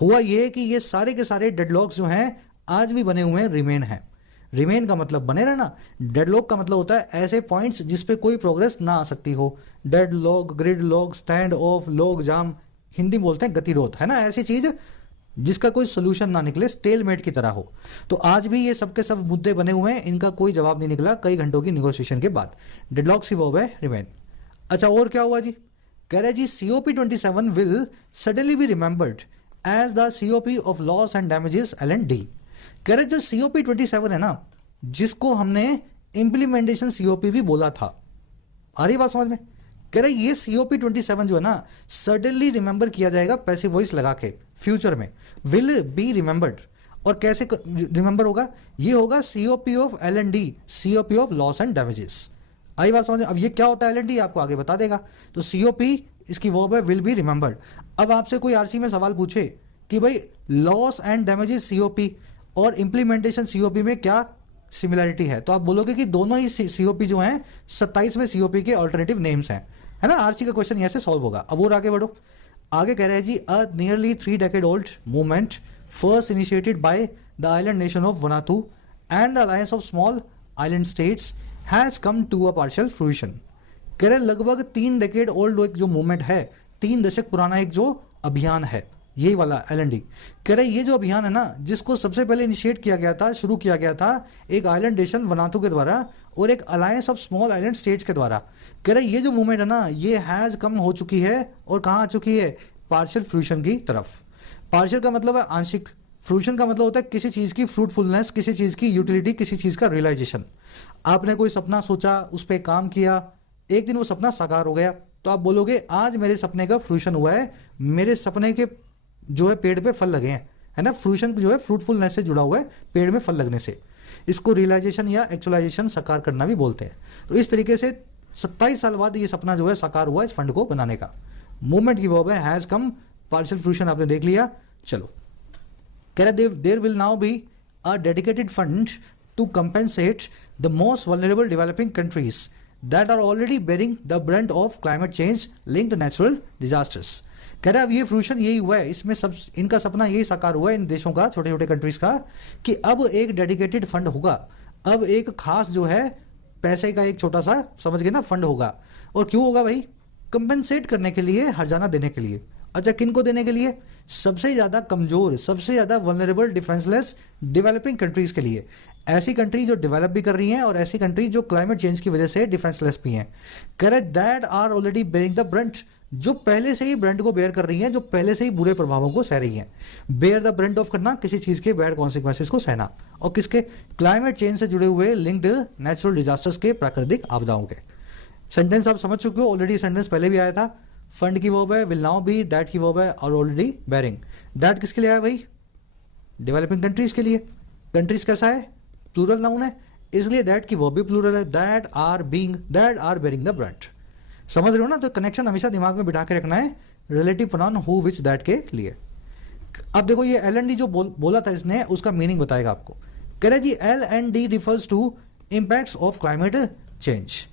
हुआ ये कि ये सारे के सारे डेडलॉक्स जो हैं आज भी बने हुए हैं, रिमेन है। रिमेन का मतलब बने रहना, डेडलॉक का मतलब होता है ऐसे पॉइंट्स जिस पे कोई प्रोग्रेस ना आ सकती हो। Deadlock, gridlock, standoff, logjam, Hindi बोलते हैं गतिरोध, है ना, ऐसी चीज जिसका कोई सोल्यूशन ना निकले, स्टेलमेट की तरह हो। तो आज भी ये सब के सब मुद्दे बने हुए हैं, इनका कोई जवाब नहीं निकला कई घंटों की निगोशिएशन के बाद। डेडलॉक्स ही वो है, रिमेन। अच्छा और क्या हुआ जी? कह रहे जी COP27 will suddenly be remembered as the COP of loss and damages L&D। कह रहे जो COP27 है ना, जिसको हमने इम्प्लीमेंटेशन COP भी बोला था, आ रही बात समझ में? कह रहे ये COP27 जो है ना सडनली रिमेंबर किया जाएगा पैसिव वॉइस लगा के फ्यूचर में, विल बी रिमेंबर्ड। और कैसे रिमेंबर होगा? ये होगा COP of L&D, COP of loss and damages. आई बात समझ? अब ये क्या होता है L&D आपको आगे बता देगा। तो COP इसकी वर्ब है, विल बी रिमेंबर्ड। अब आपसे कोई आरसी में सवाल पूछे कि भाई लॉस एंड डैमेजेस COP और इम्प्लीमेंटेशन COP में क्या सिमिलरिटी है, तो आप बोलोगे कि दोनों ही COP जो हैं 27वें COP के ऑल्टरनेटिव नेम्स हैं, है ना। आरसी का क्वेश्चन ऐसे सॉल्व होगा। अब और आगे बढ़ो, आगे कह रहे हैं जी a nearly 3 decade old movement first initiated by the island nation of Vanuatu and the alliance of small island states has come to a partial fruition. कह रहे लगभग 3 decade ओल्ड एक जो मूवमेंट है, 3 दशक पुराना एक जो अभियान है, यही वाला L&D। कह रहे ये जो अभियान है ना, जिसको सबसे पहले इनिशिएट किया गया था, शुरू किया गया था एक आइलैंड नेशन वनातू के द्वारा और एक alliance of small island states के द्वारा। कह रहे ये जो मूवमेंट है ना, ये हैज कम हो चुकी है और कहाँ आ चुकी है? पार्शियल फ्रूइशन की तरफ। पार्शियल का मतलब है आंशिक, फ्रूइशन का मतलब होता है किसी चीज़ की फ्रूटफुलनेस, किसी चीज़ की यूटिलिटी, किसी चीज़ का रियलाइजेशन। आपने कोई सपना सोचा, उस पर काम किया, एक दिन वो सपना साकार हो गया, तो आप बोलोगे आज मेरे सपने का फ्रूइशन हुआ है, मेरे सपने के जो है पेड़ पे फल लगे हैं, है ना। फ्रूइशन जो है फ्रूटफुलनेस से जुड़ा हुआ है, पेड़ में फल लगने से। इसको रियलाइजेशन या एक्चुअलाइजेशन, साकार करना भी बोलते हैं। तो इस तरीके से 27 साल बाद ये सपना जो है साकार हुआ इस फंड को बनाने का। मूवमेंट की वर्ब है हैज कम, पार्शियल फ्रूइशन आपने देख लिया। चलो कह रहे there will now be a dedicated fund to compensate the most vulnerable developing countries that are already bearing the brunt of climate change linked natural disasters. कह रहा है अब ये फ्रूशन यही हुआ है, इसमें सब इनका सपना यही साकार हुआ है, इन देशों का, छोटे छोटे कंट्रीज का, कि अब एक डेडिकेटेड फंड होगा, अब एक खास जो है पैसे का एक छोटा सा, समझ गए ना, फंड होगा। और क्यों होगा भाई? कंपेंसेट करने के लिए, हर्जाना देने के लिए। अच्छा किन को देने के लिए? सबसे ज़्यादा कमज़ोर, सबसे ज़्यादा वल्नरेबल, डिफेंसलेस डेवलपिंग कंट्रीज़ के लिए। ऐसी कंट्री जो डेवलप भी कर रही हैं और ऐसी कंट्री जो क्लाइमेट चेंज की वजह से डिफेंसलेस भी हैं। Correct, that are already bearing the brunt, जो पहले से ही ब्रंट को बेयर कर रही हैं, जो पहले से ही बुरे प्रभावों को सह रही हैं। बेयर द ब्रंट ऑफ करना, किसी चीज़ के बैड कॉन्सिक्वेंसेस को सहना, और किसके? क्लाइमेट चेंज से जुड़े हुए लिंक्ड नेचुरल डिजास्टर्स के, प्राकृतिक आपदाओं के। सेंटेंस आप समझ चुके हो ऑलरेडी, सेंटेंस पहले भी आया था। फंड की वर्ब है, विल नाउ बी, दैट की वर्ब है, और ऑलरेडी बेयरिंग। दैट किसके लिए आया भाई? डेवलपिंग कंट्रीज के लिए। कंट्रीज कैसा है? प्लूरल नाउन है, इसलिए दैट की वर्ब भी प्लूरल है। That are bearing the brunt. समझ रहे हो ना? तो कनेक्शन हमेशा दिमाग में बिठा के रखना है relative pronoun who, which, that के लिए। अब देखो ये L&D जो बोला था इसने, उसका मीनिंग बताएगा आपको। कह रहे जी L&D refers to impacts of climate change.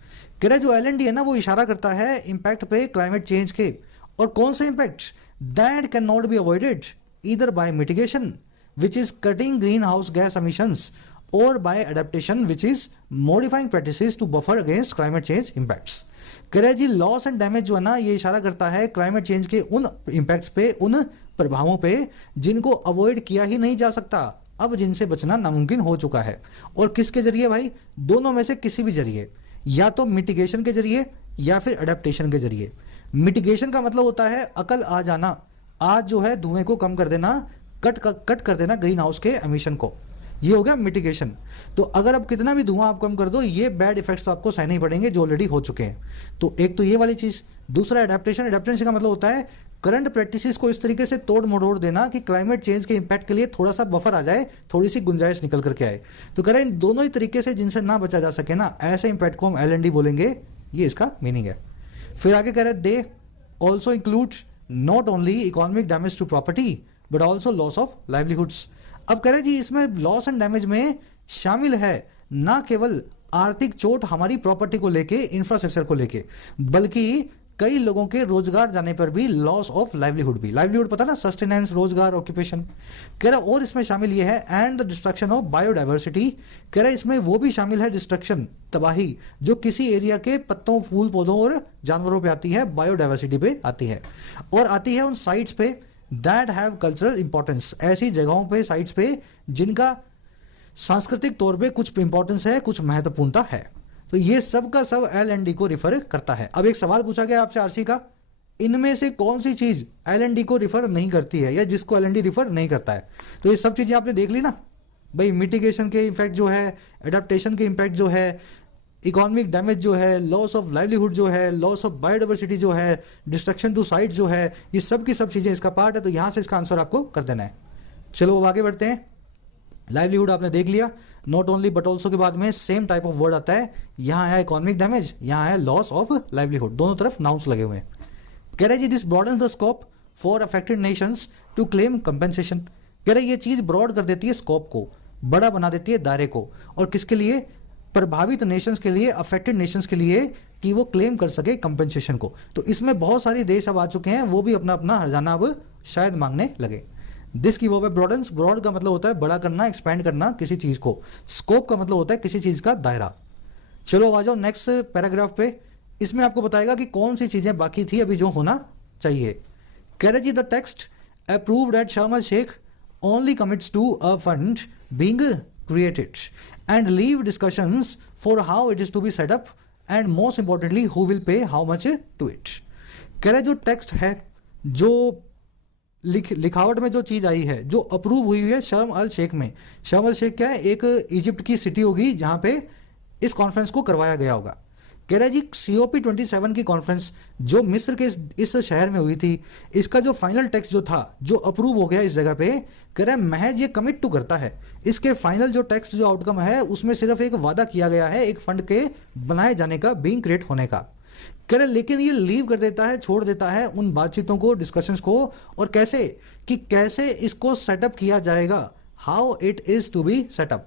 कह रहे जो L&D है ना, वो इशारा करता है इम्पैक्ट पे क्लाइमेट चेंज के। और कौन से impact? That can not be avoided either by mitigation which is cutting greenhouse gas emissions, और by adaptation which is modifying practices to buffer against climate change impacts. कह रहे जी loss and damage जो है ना, ये इशारा करता है क्लाइमेट चेंज के उन इम्पैक्ट्स पे, उन प्रभावों पे जिनको अवॉइड किया ही नहीं जा सकता, अब जिनसे बचना नामुमकिन हो चुका है। और किसके जरिए भाई? दोनों में से किसी भी जरिए, या तो मिटिगेशन के जरिए या फिर अडेप्टेशन के जरिए। मिटिगेशन का मतलब होता है अकल आ जाना, आज जो है धुएं को कम कर देना, कट कर देना ग्रीन हाउस के एमिशन को, ये हो गया मिटिगेशन। तो अगर अब कितना भी धुआं आप कम कर दो, ये बैड इफेक्ट्स तो आपको सहने ही पड़ेंगे जो ऑलरेडी हो चुके हैं। तो एक तो ये वाली चीज़। दूसरा एडेप्टेशन। एडेप्टेशन का मतलब होता है करंट प्रैक्टिसेस को इस तरीके से तोड़ मरोड़ देना कि क्लाइमेट चेंज के इंपैक्ट के लिए थोड़ा सा बफर आ जाए, थोड़ी सी गुंजाइश निकल करके आए। तो कह रहे हैं इन दोनों ही तरीके से जिनसे ना बचा जा सके ना, ऐसे इंपैक्ट को हम L&D बोलेंगे ये इसका मीनिंग है। फिर आगे कह रहे हैं they also include not only economic damage to property but also loss of livelihoods. अब कह रहे जी इसमें लॉस एंड डैमेज में शामिल है ना केवल आर्थिक चोट हमारी प्रॉपर्टी को लेके, इंफ्रास्ट्रक्चर को लेके, बल्कि कई लोगों के रोजगार जाने पर भी लॉस ऑफ लाइवलीहुड भी। लाइवलीहुड पता ना, सस्टेनेंस, रोजगार, ऑक्यूपेशन। कह रहा और इसमें शामिल ये है and the destruction of biodiversity. कह रहा इसमें वो भी शामिल है डिस्ट्रक्शन, तबाही, जो किसी एरिया के पत्तों, फूल, पौधों और जानवरों पे आती है, बायोडाइवर्सिटी पे आती है। और आती है उन साइट्स पे दैट हैव कल्चरल इंपॉर्टेंस, ऐसी जगहों पे, साइट्स पे जिनका सांस्कृतिक तौर पे कुछ इंपॉर्टेंस है, कुछ महत्वपूर्णता है। तो ये सब का सब L&D को रिफर करता है। अब एक सवाल पूछा गया आपसे आरसी का, इनमें से कौन सी चीज L&D को रिफर नहीं करती है या जिसको L&D रिफर नहीं करता है? तो ये सब चीजें आपने देख ली ना भाई, मिटिगेशन के इफेक्ट जो है, एडेप्टेशन के इम्पैक्ट जो है, इकोनॉमिक डैमेज जो है, लॉस ऑफ लाइवलीहुड जो है, लॉस ऑफ बायोडाइवर्सिटी जो है, डिस्ट्रक्शन टू साइट जो है, ये सब की सब चीजें इसका पार्ट है। तो यहां से इसका आंसर आपको कर देना है। चलो अब आगे बढ़ते हैं। लाइवलीहुड आपने देख लिया, नॉट ओनली बट ऑल्सो के बाद में सेम टाइप ऑफ वर्ड आता है। यहाँ है इकोनॉमिक डैमेज, यहाँ है लॉस ऑफ लाइवलीहुड, दोनों तरफ नाउन्स लगे हुए हैं। कह रहे जी this broadens the scope for affected nations to claim compensation. कह रहे ये चीज ब्रॉड कर देती है स्कोप को, बड़ा बना देती है दायरे को, और किसके लिए? प्रभावित नेशंस के लिए, अफेक्टेड नेशंस के लिए, कि वो क्लेम कर सके कंपेंसेशन को। तो इसमें बहुत सारे देश अब आ चुके हैं, वो भी अपना अपना हर्जाना अब शायद मांगने लगे। दिस की वो है ब्रॉडन्स, ब्रॉड का मतलब होता है बड़ा करना, एक्सपैंड करना किसी चीज को। स्कोप का मतलब होता है किसी चीज का दायरा। चलो आ जाओ नेक्स्ट पैराग्राफ पे। इसमें आपको बताएगा कि कौन सी चीजें बाकी थी अभी जो होना चाहिए। कह रहे जी the text approved at Sharm el Sheikh only commits to a fund being created and leave discussions for how it is to be set up and most importantly who will pay how much to it. कह रहे जो text है, जो लिखावट में जो चीज आई है, जो अप्रूव हुई है शर्म अल शेख में। शर्म अल शेख क्या है? एक इजिप्ट की सिटी होगी जहां पे इस कॉन्फ्रेंस को करवाया गया होगा। कह रहा है जी COP27 की कॉन्फ्रेंस जो मिस्र के इस शहर में हुई थी, इसका जो फाइनल टेक्स्ट जो था, जो अप्रूव हो गया इस जगह पे, कह रहा है महज ये कमिट टू करता है। इसके फाइनल जो टेक्स्ट, जो आउटकम है, उसमें सिर्फ एक वादा किया गया है एक फंड के बनाए जाने का, बीइंग क्रिएट होने का। कह रहे लेकिन ये लीव कर देता है, छोड़ देता है उन बातचीतों को, डिस्कशंस को, और कैसे कि कैसे इसको सेटअप किया जाएगा, how it is to be setup.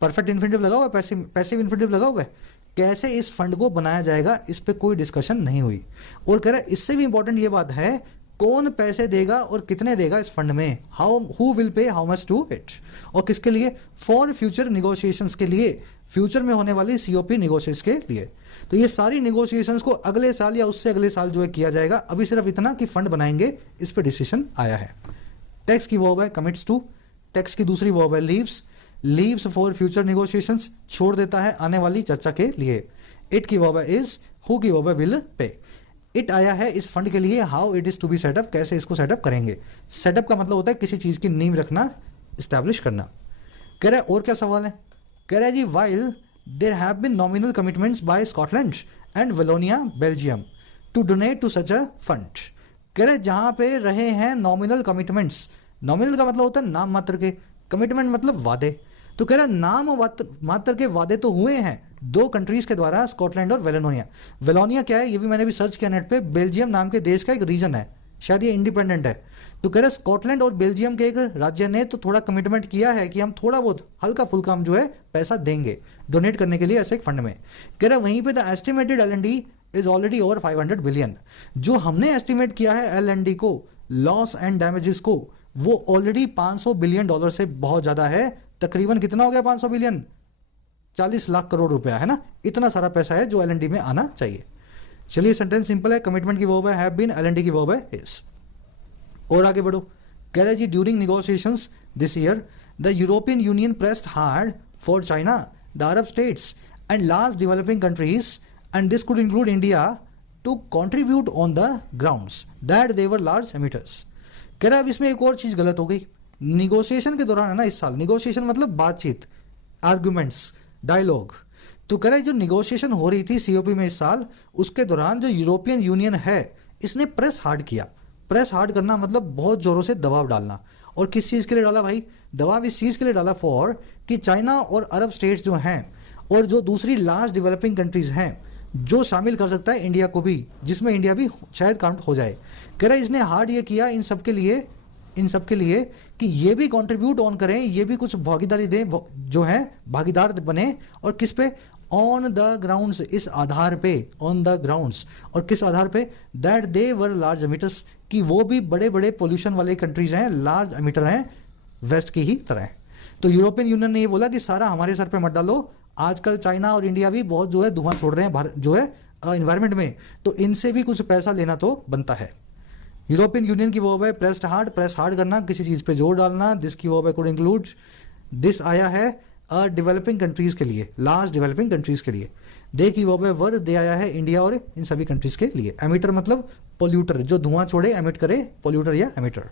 Perfect infinitive लगा हुआ है, पैसिव इन्फिनिटिव लगा हुआ है, कैसे इस फंड को बनाया जाएगा, इस पे कोई डिस्कशन नहीं हुई। और कह रहा है इससे भी इंपॉर्टेंट ये बात है, कौन पैसे देगा और कितने देगा इस फंड में, who will pay how much to it, और किसके लिए? फॉर फ्यूचर निगोशिएशंस के लिए, फ्यूचर में होने वाली COP निगोशिएशंस के लिए। तो ये सारी निगोशिएशंस को अगले साल या उससे अगले साल जो है किया जाएगा। अभी सिर्फ इतना कि फंड बनाएंगे, इस पे डिसीजन आया है। टेक्स्ट की वर्ब है कमिट्स टू, टेक्स्ट की दूसरी वर्ब है leaves, leaves for future negotiations, छोड़ देता है आने वाली चर्चा के लिए। इट की वर्ब है इज, हु की वर्ब है विल पे। इट आया है इस फंड के लिए, how it is to be setup, कैसे इसको सेटअप करेंगे। सेटअप का मतलब होता है किसी चीज की नींव रखना, स्टैब्लिश करना। कह रहा है और क्या सवाल है? कह रहा है जी while there have been nominal commitments by Scotland and Wallonia Belgium to donate to such a fund. कह रहे जहां पे रहे हैं नॉमिनल कमिटमेंट्स, नॉमिनल का मतलब होता है नाम मात्र के, कमिटमेंट मतलब वादे। तो कह रहा नाम मात्र के वादे तो हुए हैं दो कंट्रीज के द्वारा, स्कॉटलैंड और वेलोनिया। वेलोनिया क्या है, ये भी मैंने भी सर्च किया नेट पे, बेल्जियम नाम के देश का एक रीजन है, शायद ये इंडिपेंडेंट है। तो कह रहे स्कॉटलैंड और बेल्जियम के एक राज्य ने तो थोड़ा कमिटमेंट किया है कि हम थोड़ा बहुत हल्का फुल्का हम जो है पैसा देंगे डोनेट करने के लिए ऐसे एक फंड में। कह रहे वहीं पे the estimated L&D is already over 500 billion. जो हमने एस्टिमेट किया है L&D को, लॉस एंड डैमेजेस को, वो ऑलरेडी $500 बिलियन से बहुत ज्यादा है। तकरीबन कितना हो गया 500 बिलियन? 40 लाख करोड़ रुपया है ना, इतना सारा पैसा है जो L&D में आना चाहिए। चलिए सेंटेंस सिंपल है, कमिटमेंट की वर्ब है हैव बीन, L&D की वर्ब है इज। और आगे बढ़ो। कह रहे जी during negotiations this year the European Union pressed hard for China, the Arab states and large developing countries, and this could include India, to contribute on the grounds that they were large emitters. कह रहा अब इसमें एक और चीज गलत हो गई निगोशिएशन के दौरान, है ना इस साल। निगोशिएशन मतलब बातचीत, आर्गुमेंट्स, डायलॉग। तो कह रहे जो निगोशिएशन हो रही थी COP में इस साल, उसके दौरान जो यूरोपियन यूनियन है इसने प्रेस हार्ड किया। प्रेस हार्ड करना मतलब बहुत जोरों से दबाव डालना। और किस चीज़ के लिए डाला भाई? दबाव इस चीज़ के लिए डाला फॉर कि चाइना और अरब स्टेट्स जो हैं और जो दूसरी लार्ज डेवलपिंग कंट्रीज हैं जो शामिल कर सकता है इंडिया को भी, जिसमें इंडिया भी शायद काउंट हो जाए। कह रहा है इसने हार्ड ये किया इन सब के लिए कि ये भी कंट्रीब्यूट ऑन करें, ये भी कुछ भागीदारी दें, जो है भागीदार बने, और किस पे, ऑन द ग्राउंड्स, इस आधार पे, ऑन द ग्राउंड्स, और किस आधार पे, that they were large emitters, कि वो भी बड़े बड़े पोल्यूशन वाले कंट्रीज हैं, लार्ज एमिटर हैं वेस्ट की ही तरह। तो यूरोपियन यूनियन ने ये बोला कि सारा हमारे सर पे मत डालो, आजकल चाइना और इंडिया भी बहुत जो है धुआं छोड़ रहे हैं जो है एनवायरनमेंट में, तो इनसे भी कुछ पैसा लेना तो बनता है। यूरोपियन यूनियन की वो है प्रेस हार्ड करना, किसी चीज़ पे जोर डालना। दिस की वो है कुड इंक्लूड, दिस आया है डेवलपिंग कंट्रीज़ के लिए, लार्ज डेवलपिंग कंट्रीज़ के लिए। दे की वो है वर, दे आया है इंडिया और इन सभी कंट्रीज़ के लिए। एमिटर मतलब पोल्यूटर, जो धुआं छोड़े, एमिट करे, पोल्यूटर या एमिटर।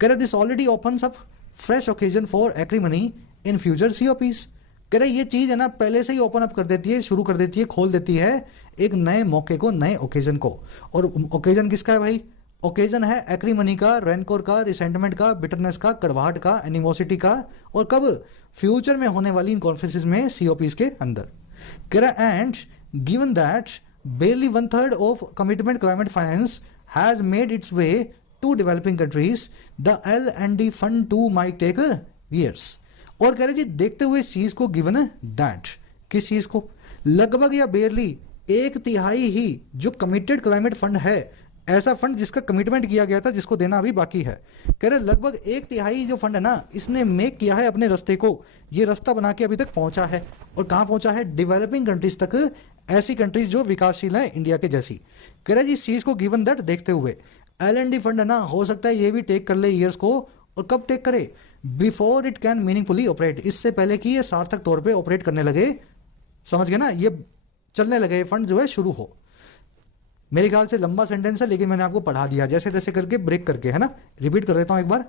कह रहे this already opens up fresh occasion for acrimony in future COPs। कह रहे ये चीज़ है ना पहले से ही ओपन अप कर देती है, शुरू कर देती है, खोल देती है एक नए मौके को, नए ओकेजन को। और ओकेजन किसका है भाई? ओकेजन है एक्रीमनी का, रैनकोर का, रिसेंटमेंट का, बिटरनेस का, कड़वाहट का, एनिमोसिटी का, और कब? फ्यूचर में होने वाली इन कॉन्फ्रेंसेस में COPs के अंदर। कह रहा and given that barely 1/3 of commitment climate finance has made its way to developing countries, the L&D fund too might take years। और कह रहे जी देखते हुए इस चीज को, गिवन दैट, किस चीज को? लगभग या बेरली 1/3 ही जो कमिटेड क्लाइमेट फंड है, ऐसा फंड जिसका कमिटमेंट किया गया था, जिसको देना अभी बाकी है। कह रहे लगभग 1/3 जो फंड है ना, इसने मेक किया है अपने रास्ते को, ये रास्ता बना के अभी तक पहुंचा है। और कहाँ पहुंचा है? डेवलपिंग कंट्रीज तक, ऐसी कंट्रीज जो विकासशील है इंडिया के जैसी। कह रहे जी इस चीज को गिवन दैट देखते हुए L&D फंड है ना, हो सकता है ये भी टेक कर ले ईयर्स को। और कब टेक करे? Before it can meaningfully operate, इससे पहले कि ये सार्थक तौर पे ऑपरेट करने लगे। समझ गए ना? ये चलने लगे, फंड जो है शुरू हो। मेरे ख्याल से लंबा सेंटेंस है, लेकिन मैंने आपको पढ़ा दिया जैसे तैसे करके, ब्रेक करके, है ना। रिपीट कर देता हूँ एक बार।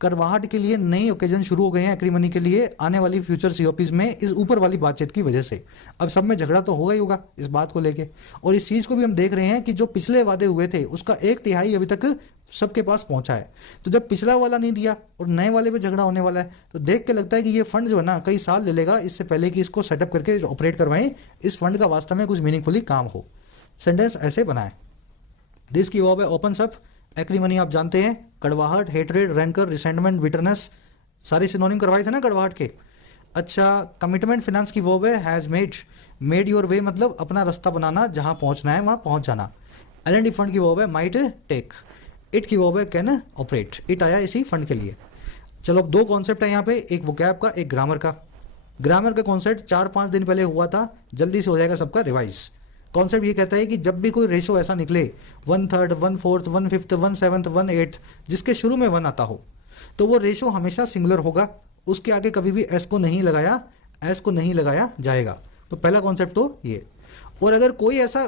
करवाहट के लिए नए ओकेजन शुरू हो गए हैं एक्रीमनी के लिए आने वाली फ्यूचर COPs में, इस ऊपर वाली बातचीत की वजह से। अब सब में झगड़ा तो होगा ही होगा इस बात को लेके, और इस चीज़ को भी हम देख रहे हैं कि जो पिछले वादे हुए थे उसका 1/3 अभी तक सबके पास पहुंचा है। तो जब पिछला वाला नहीं दिया और नए वाले पे झगड़ा होने वाला है, तो देख के लगता है कि ये फंड जो है ना कई साल ले लेगा, इससे पहले कि इसको सेटअप करके ऑपरेट करवाएं, इस फंड का वास्तव में कुछ मीनिंगफुली काम हो। सेंटेंस ऐसे बनाए। दिस की वर्ब है ओपन्स अप, एक्रीमनी आप जानते हैं, कड़वाहट, हेटरेड, रैंकर, रिसेंटमेंट, बिटरनेस, सारे सिनोनिम करवाए थे ना कड़वाहट के। अच्छा, कमिटमेंट फिनेंस की वर्ब है हैज़ मेड योर वे, मतलब अपना रास्ता बनाना, जहां पहुंचना है वहां पहुंच जाना। L&D फंड की वर्ब है माइट टेक। इट की वर्ब है कैन ऑपरेट, इट आया इसी फंड के लिए। चलो अब दो कॉन्सेप्ट है यहाँ पे, एक वोकैब का, एक ग्रामर का। ग्रामर का कॉन्सेप्ट 4-5 दिन पहले हुआ था, जल्दी से हो जाएगा सबका रिवाइज। कॉन्सेप्ट ये कहता है कि जब भी कोई रेशो ऐसा निकले 1/3, 1/4, 1/5, 1/7, 1/8, जिसके शुरू में 1 आता हो, तो वो रेशो हमेशा सिंगुलर होगा, उसके आगे कभी भी एस को नहीं लगाया जाएगा। तो पहला कॉन्सेप्ट तो ये। और अगर कोई ऐसा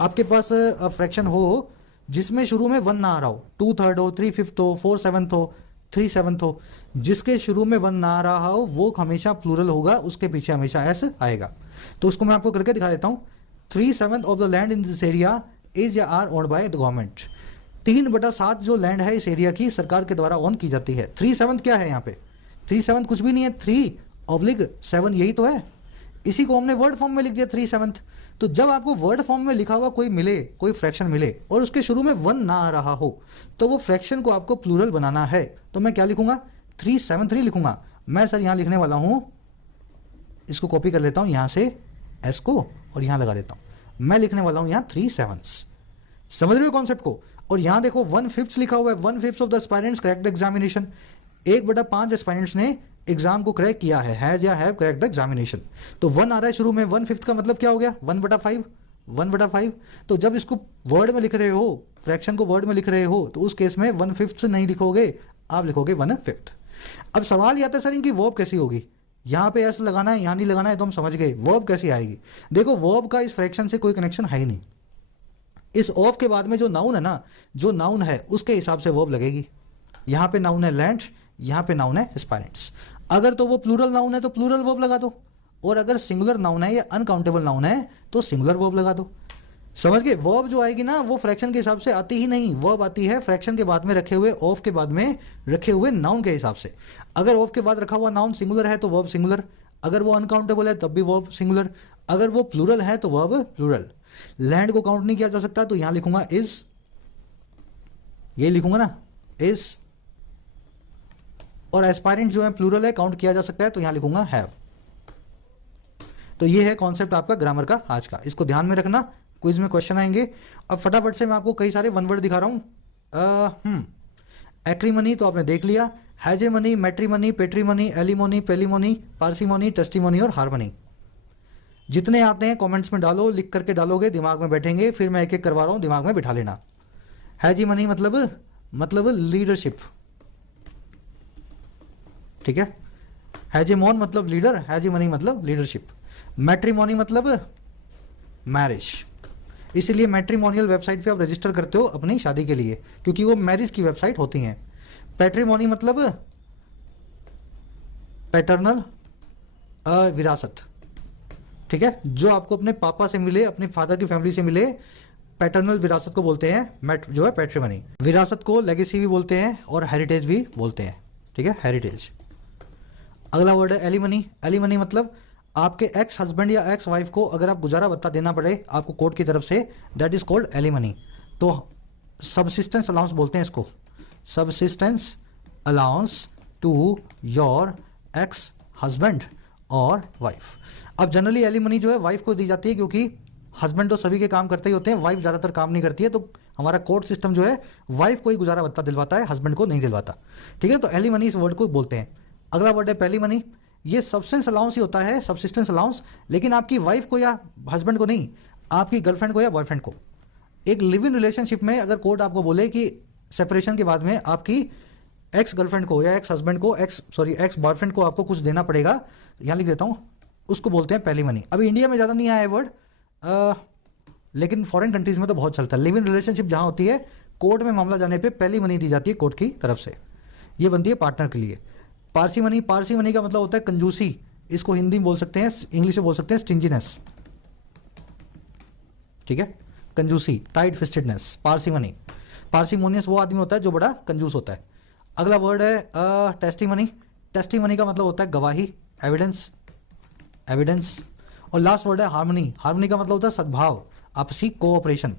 आपके पास फ्रैक्शन हो जिसमें शुरू में 1 ना आ रहा हो, 2/3 हो, 3/5 हो, 4/7 हो, 3/7 हो, जिसके शुरू में 1 ना आ रहा हो वो हमेशा प्लूरल होगा, उसके पीछे हमेशा एस आएगा। तो उसको मैं आपको करके दिखा देता हूँ। 3/7 of the land in this area is या are owned by the government. 3/7 जो लैंड है इस एरिया की सरकार के द्वारा ओन की जाती है। 3/7 क्या है यहाँ पे? 3/7 कुछ भी नहीं है, 3/7 यही तो है। इसी को हमने वर्ड फॉर्म में लिख दिया 3/7। तो जब आपको वर्ड फॉर्म में लिखा हुआ कोई फ्रैक्शन मिले और उसके शुरू में 1 ना आ रहा हो, तो वो फ्रैक्शन को आपको प्लूरल बनाना है। तो मैं क्या लिखूंगा? 3/7 लिखूंगा। मैं सर यहाँ लिखने वाला हूँ, इसको कॉपी कर लेता हूँ यहाँ से एस को और यहाँ लगा देता हूँ। मैं लिखने वाला हूँ यहाँ 3/7। समझ रहे हो कॉन्सेप्ट को? और यहाँ देखो 1/5 लिखा हुआ है, 1/5 of the aspirants crack the examination. 1/5 aspirants ने एग्जाम को क्रैक किया है, हैज या हैव क्रैक द एग्जामिनेशन। तो 1 आ रहा है शुरू में, 1/5 का मतलब क्या हो गया? 1/5। तो जब इसको वर्ड में लिख रहे हो, फ्रैक्शन को वर्ड में लिख रहे हो, तो उस केस में 1/5 नहीं लिखोगे, आप लिखोगे 1/5। अब सवाल ये आता है सर इनकी वर्ब कैसी होगी? यहाँ पे एस लगाना है, यहाँ नहीं लगाना है, तो हम समझ गए। वर्ब कैसी आएगी? देखो वर्ब का इस फ्रैक्शन से कोई कनेक्शन है ही नहीं। इस ऑफ के बाद में जो नाउन है ना, जो नाउन है उसके हिसाब से वर्ब लगेगी। यहाँ पे नाउन है लैंड, यहाँ पे नाउन है एस्पायरेंट्स। अगर तो वो प्लूरल नाउन है तो प्लूरल वर्ब लगा दो, और अगर सिंगुलर नाउन है या अनकाउंटेबल नाउन है तो सिंगुलर वर्ब लगा दो। समझ गए? वर्ब जो आएगी ना वो फ्रैक्शन के हिसाब से आती ही नहीं। वर्ब आती है फ्रैक्शन के बाद में रखे हुए, ऑफ के बाद में रखे हुए नाउन के हिसाब से। अगर ऑफ के बाद रखा हुआ नाउन सिंगुलर है तो वर्ब सिंगुलर, अगर वो अनकाउंटेबल है तब भी वर्ब सिंगुलर, अगर वो प्लूरल है तो वर्ब प्लूरल। लैंड को काउंट नहीं किया जा सकता तो यहां लिखूंगा इज, ये लिखूंगा ना इज। और एस्पायरेंट जो है प्लूरल है, काउंट किया जा सकता है तो यहां लिखूंगा हैव। तो ये है कॉन्सेप्ट आपका ग्रामर का आज का, इसको ध्यान में रखना, क्विज में क्वेश्चन आएंगे। अब फटाफट से मैं आपको कई सारे वन वर्ड दिखा रहा हूं। एक्रीमनी तो आपने देख लिया, हैजेमनी, मैट्रीमनी, पेट्रीमनी, एलिमोनी, पेलीमोनी, पार्सीमोनी, टेस्टिमोनी और हारमनी। जितने आते हैं कमेंट्स में डालो, लिख करके डालोगे दिमाग में बैठेंगे, फिर मैं एक एक करवा रहा हूं, दिमाग में बिठा लेना। हैजीमनी मतलब लीडरशिप, ठीक है। हैजेमोन मतलब लीडर, हैजीमनी मतलब लीडरशिप। मैट्रीमोनी मतलब मैरिज, इसीलिए मैट्रीमोनियल वेबसाइट पे आप रजिस्टर करते हो अपनी शादी के लिए, क्योंकि वो मैरिज की वेबसाइट होती हैं। पैट्रीमोनी मतलब पैटर्नल विरासत, ठीक है, जो आपको अपने पापा से मिले, अपने फादर की फैमिली से मिले, पैटर्नल विरासत को बोलते हैं जो है पैट्रीमनी। विरासत को लेगेसी भी बोलते हैं और हेरिटेज भी बोलते हैं, ठीक है, हेरिटेज। अगला वर्ड है एलिमनी। एलिमनी मतलब आपके एक्स हस्बैंड या एक्स वाइफ को अगर आप गुजारा भत्ता देना पड़े आपको कोर्ट की तरफ से, दैट इज कॉल्ड एलिमनी। तो सबसिस्टेंस अलाउंस बोलते हैं इसको, subsistence allowance to your ex husband और वाइफ। अब जनरली एलिमनी जो है वाइफ को दी जाती है, क्योंकि हस्बैंड तो सभी के काम करते ही होते हैं, वाइफ ज़्यादातर काम नहीं करती है, तो हमारा कोर्ट सिस्टम जो है वाइफ को ही गुजारा भत्ता दिलवाता है, हस्बैंड को नहीं दिलवाता, ठीक है। तो एलिमनी इस वर्ड को बोलते हैं। अगला वर्ड है पेलीमनी। ये सब्सिस्टेंस अलाउंस ही होता है, सब्सिस्टेंस अलाउंस, लेकिन आपकी वाइफ को या हस्बैंड को नहीं, आपकी गर्लफ्रेंड को या बॉयफ्रेंड को। एक लिव इन रिलेशनशिप में अगर कोर्ट आपको बोले कि सेपरेशन के बाद में आपकी एक्स गर्लफ्रेंड को या एक्स हस्बैंड को, एक्स बॉयफ्रेंड को आपको कुछ देना पड़ेगा, यहाँ लिख देता हूँ, उसको बोलते हैं पेलीमनी। अभी इंडिया में ज़्यादा नहीं आया है वर्ड, लेकिन फॉरेन कंट्रीज में तो बहुत चलता है। लिव इन रिलेशनशिप जहाँ होती है, कोर्ट में मामला जाने पे पेलीमनी दी जाती है कोर्ट की तरफ से, ये बनती है पार्टनर के लिए। पार्सीमनी, पार्सीमनी का मतलब होता है कंजूसी, इसको हिंदी में बोल सकते हैं, इंग्लिश में बोल सकते हैं स्टिंजीनेस, ठीक है, कंजूसी, टाइट फिस्टेडनेस, पार्सीमनी। पार्सीमोनियस वो आदमी होता है जो बड़ा कंजूस होता है। अगला वर्ड है टेस्टिमनी। टेस्टिमनी का मतलब होता है गवाही, एविडेंस, एविडेंस। और लास्ट वर्ड है हार्मनी। हार्मनी का मतलब होता है सद्भाव, आपसी कोऑपरेशन,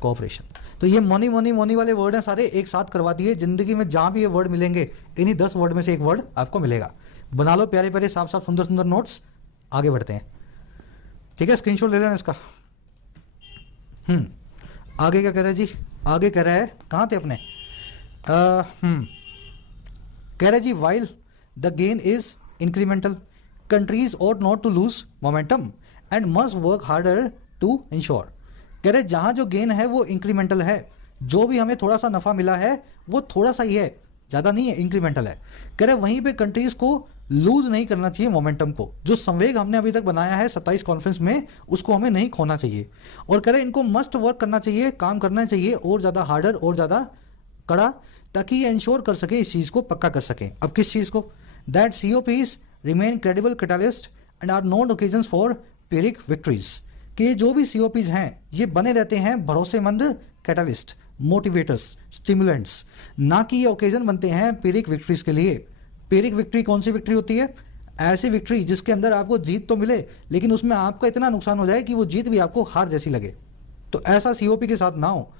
कोऑपरेशन। तो ये मोनी मोनी मोनी वाले वर्ड हैं सारे, एक साथ करवा दिए। जिंदगी में जहां भी ये वर्ड मिलेंगे, इन्हीं 10 वर्ड में से एक वर्ड आपको मिलेगा। बना लो प्यारे प्यारे साफ साफ सुंदर सुंदर नोट्स, आगे बढ़ते हैं, ठीक है। स्क्रीनशॉट ले लेना इसका। आगे क्या कह रहा है जी, आगे कह रहा है, कहाँ थे अपने, कह रहा है जी while the gain is incremental, countries ought not to lose momentum and must work harder to ensure। कह रहे जहाँ जो गेन है वो इंक्रीमेंटल है, जो भी हमें थोड़ा सा नफ़ा मिला है वो थोड़ा सा ही है, ज़्यादा नहीं है, इंक्रीमेंटल है। कह रहे वहीं पे कंट्रीज़ को लूज नहीं करना चाहिए मोमेंटम को, जो संवेग हमने अभी तक बनाया है 27 कॉन्फ्रेंस में, उसको हमें नहीं खोना चाहिए। और कह रहे इनको मस्ट वर्क करना चाहिए, काम करना चाहिए और ज़्यादा हार्डर और ज़्यादा कड़ा, ताकि ये इंश्योर कर सके, इस चीज़ को पक्का कर सकें। अब किस चीज़ को, that COPs remain credible catalyst and are not occasions for pyrrhic victories. कि जो भी COPs हैं ये बने रहते हैं भरोसेमंद कैटलिस्ट, मोटिवेटर्स, स्टिमुलेंट्स, ना कि ये ओकेजन बनते हैं पिरिक विक्ट्रीज के लिए। पिरिक विक्ट्री कौन सी विक्ट्री होती है, ऐसी विक्ट्री जिसके अंदर आपको जीत तो मिले लेकिन उसमें आपका इतना नुकसान हो जाए कि वो जीत भी आपको हार जैसी लगे। तो ऐसा COP के साथ ना हो।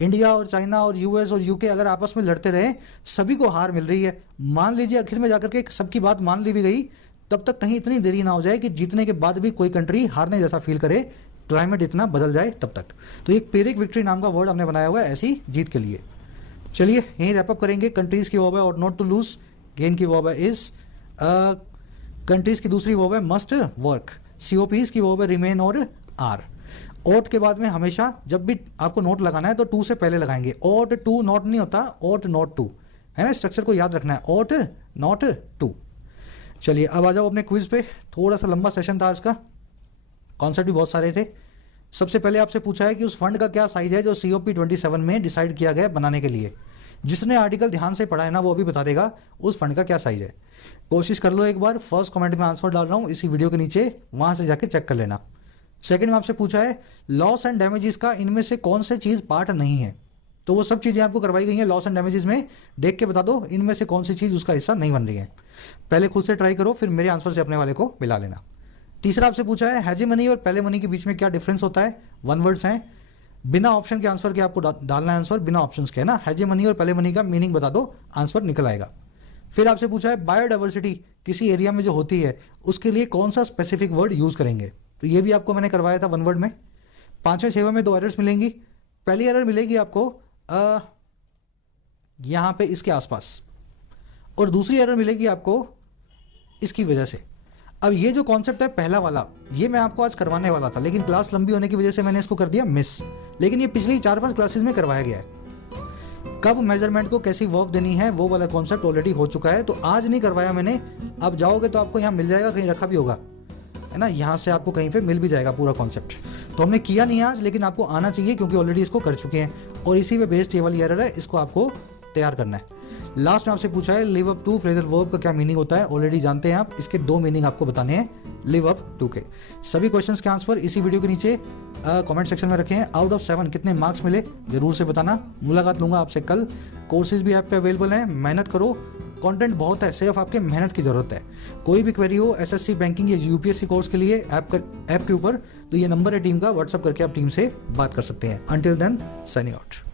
इंडिया और चाइना और US और UK अगर आपस में लड़ते रहे, सभी को हार मिल रही है, मान लीजिए आखिर में जाकर के सबकी बात मान ली भी गई, तब तक कहीं इतनी देरी ना हो जाए कि जीतने के बाद भी कोई कंट्री हारने जैसा फील करे, क्लाइमेट इतना बदल जाए तब तक। तो एक पिरिक विक्ट्री नाम का वर्ड हमने बनाया हुआ है ऐसी जीत के लिए। चलिए यहीं रैपअप करेंगे। कंट्रीज़ की वर्ब है और नॉट टू लूज, गेन की वर्ब है इज, कंट्रीज़ की दूसरी वर्ब है मस्ट वर्क, COPs की वर्ब है रिमेन और आर। ओट के बाद में हमेशा जब भी आपको नोट लगाना है तो टू से पहले लगाएंगे, ओट टू नॉट नहीं होता, ओट नॉट टू, है ना, स्ट्रक्चर को याद रखना है, ओट नॉट टू। चलिए अब आ जाओ अपने क्विज पे। थोड़ा सा लंबा सेशन था आज का, कॉन्सेप्ट भी बहुत सारे थे। सबसे पहले आपसे पूछा है कि उस फंड का क्या साइज है जो COP 27 में डिसाइड किया गया बनाने के लिए। जिसने आर्टिकल ध्यान से पढ़ा है ना वो भी बता देगा उस फंड का क्या साइज है। कोशिश कर लो एक बार, फर्स्ट कमेंट में आंसर डाल रहा हूँ इसी वीडियो के नीचे, वहाँ से जाके चेक कर लेना। सेकंड में आपसे पूछा है लॉस एंड डैमेजेस का इनमें से कौन से चीज़ पार्ट नहीं है। तो वो सब चीज़ें आपको करवाई गई हैं लॉस एंड डैमेजेस में। देख के बता दो इनमें से कौन सी चीज़ उसका हिस्सा नहीं बन रही है। पहले खुद से ट्राई करो, फिर मेरे आंसर से अपने वाले को मिला लेना। तीसरा आपसे पूछा है हेजेमनी और पहले मनी के बीच में क्या डिफरेंस होता है। वन वर्ड्स हैं, बिना ऑप्शन के आंसर के आपको डालना है आंसर, बिना ऑप्शंस के, है ना। हेजेमनी और पहले मनी का मीनिंग बता दो, आंसर निकल आएगा। फिर आपसे पूछा है बायोडाइवर्सिटी किसी एरिया में जो होती है उसके लिए कौन सा स्पेसिफिक वर्ड यूज करेंगे, तो ये भी आपको मैंने करवाया था वन वर्ड में। 5वें 6वें में 2 एरर्स मिलेंगी। पहली एरर मिलेगी आपको यहाँ पे इसके आसपास, और दूसरी एरर मिलेगी आपको इसकी वजह से। अब ये जो कॉन्सेप्ट है पहला वाला, ये मैं आपको आज करवाने वाला था, लेकिन क्लास लंबी होने की वजह से मैंने इसको कर दिया मिस। लेकिन ये पिछली 4-5 क्लासेस में करवाया गया है। कब मेजरमेंट को कैसी वर्ब देनी है वो वाला कॉन्सेप्ट ऑलरेडी हो चुका है, तो आज नहीं करवाया मैंने। अब जाओगे तो आपको यहाँ मिल जाएगा, कहीं रखा भी होगा, है ना, यहाँ से आपको कहीं पे मिल भी जाएगा पूरा कॉन्सेप्ट। तो हमने किया नहीं आज, लेकिन आपको आना चाहिए क्योंकि ऑलरेडी इसको कर चुके हैं, और इसी पे बेस्ड ये वाली एरर है, इसको आपको तैयार करना है। लास्ट में आपसे पूछा है live up to phrasal verb का क्या मीनिंग होता है, ऑलरेडी जानते हैं आप। इसके 2 मीनिंग आपको बताने हैं लिव अप टू के। सभी क्वेश्चंस के आंसर इसी वीडियो के नीचे कमेंट सेक्शन में रखें। आउट ऑफ 7 कितने मार्क्स मिले जरूर से बताना। मुलाकात लूंगा आपसे कल। कोर्सेज भी ऐप पे अवेलेबल हैं, मेहनत करो, कंटेंट बहुत है, सिर्फ आपके मेहनत की जरूरत है। कोई भी क्वेरी हो एसएससी बैंकिंग या यूपीएससी कोर्स के लिए ऐप के ऊपर, तो ये नंबर है टीम का, व्हाट्सअप करके आप टीम से बात कर सकते हैं। Until then signing out.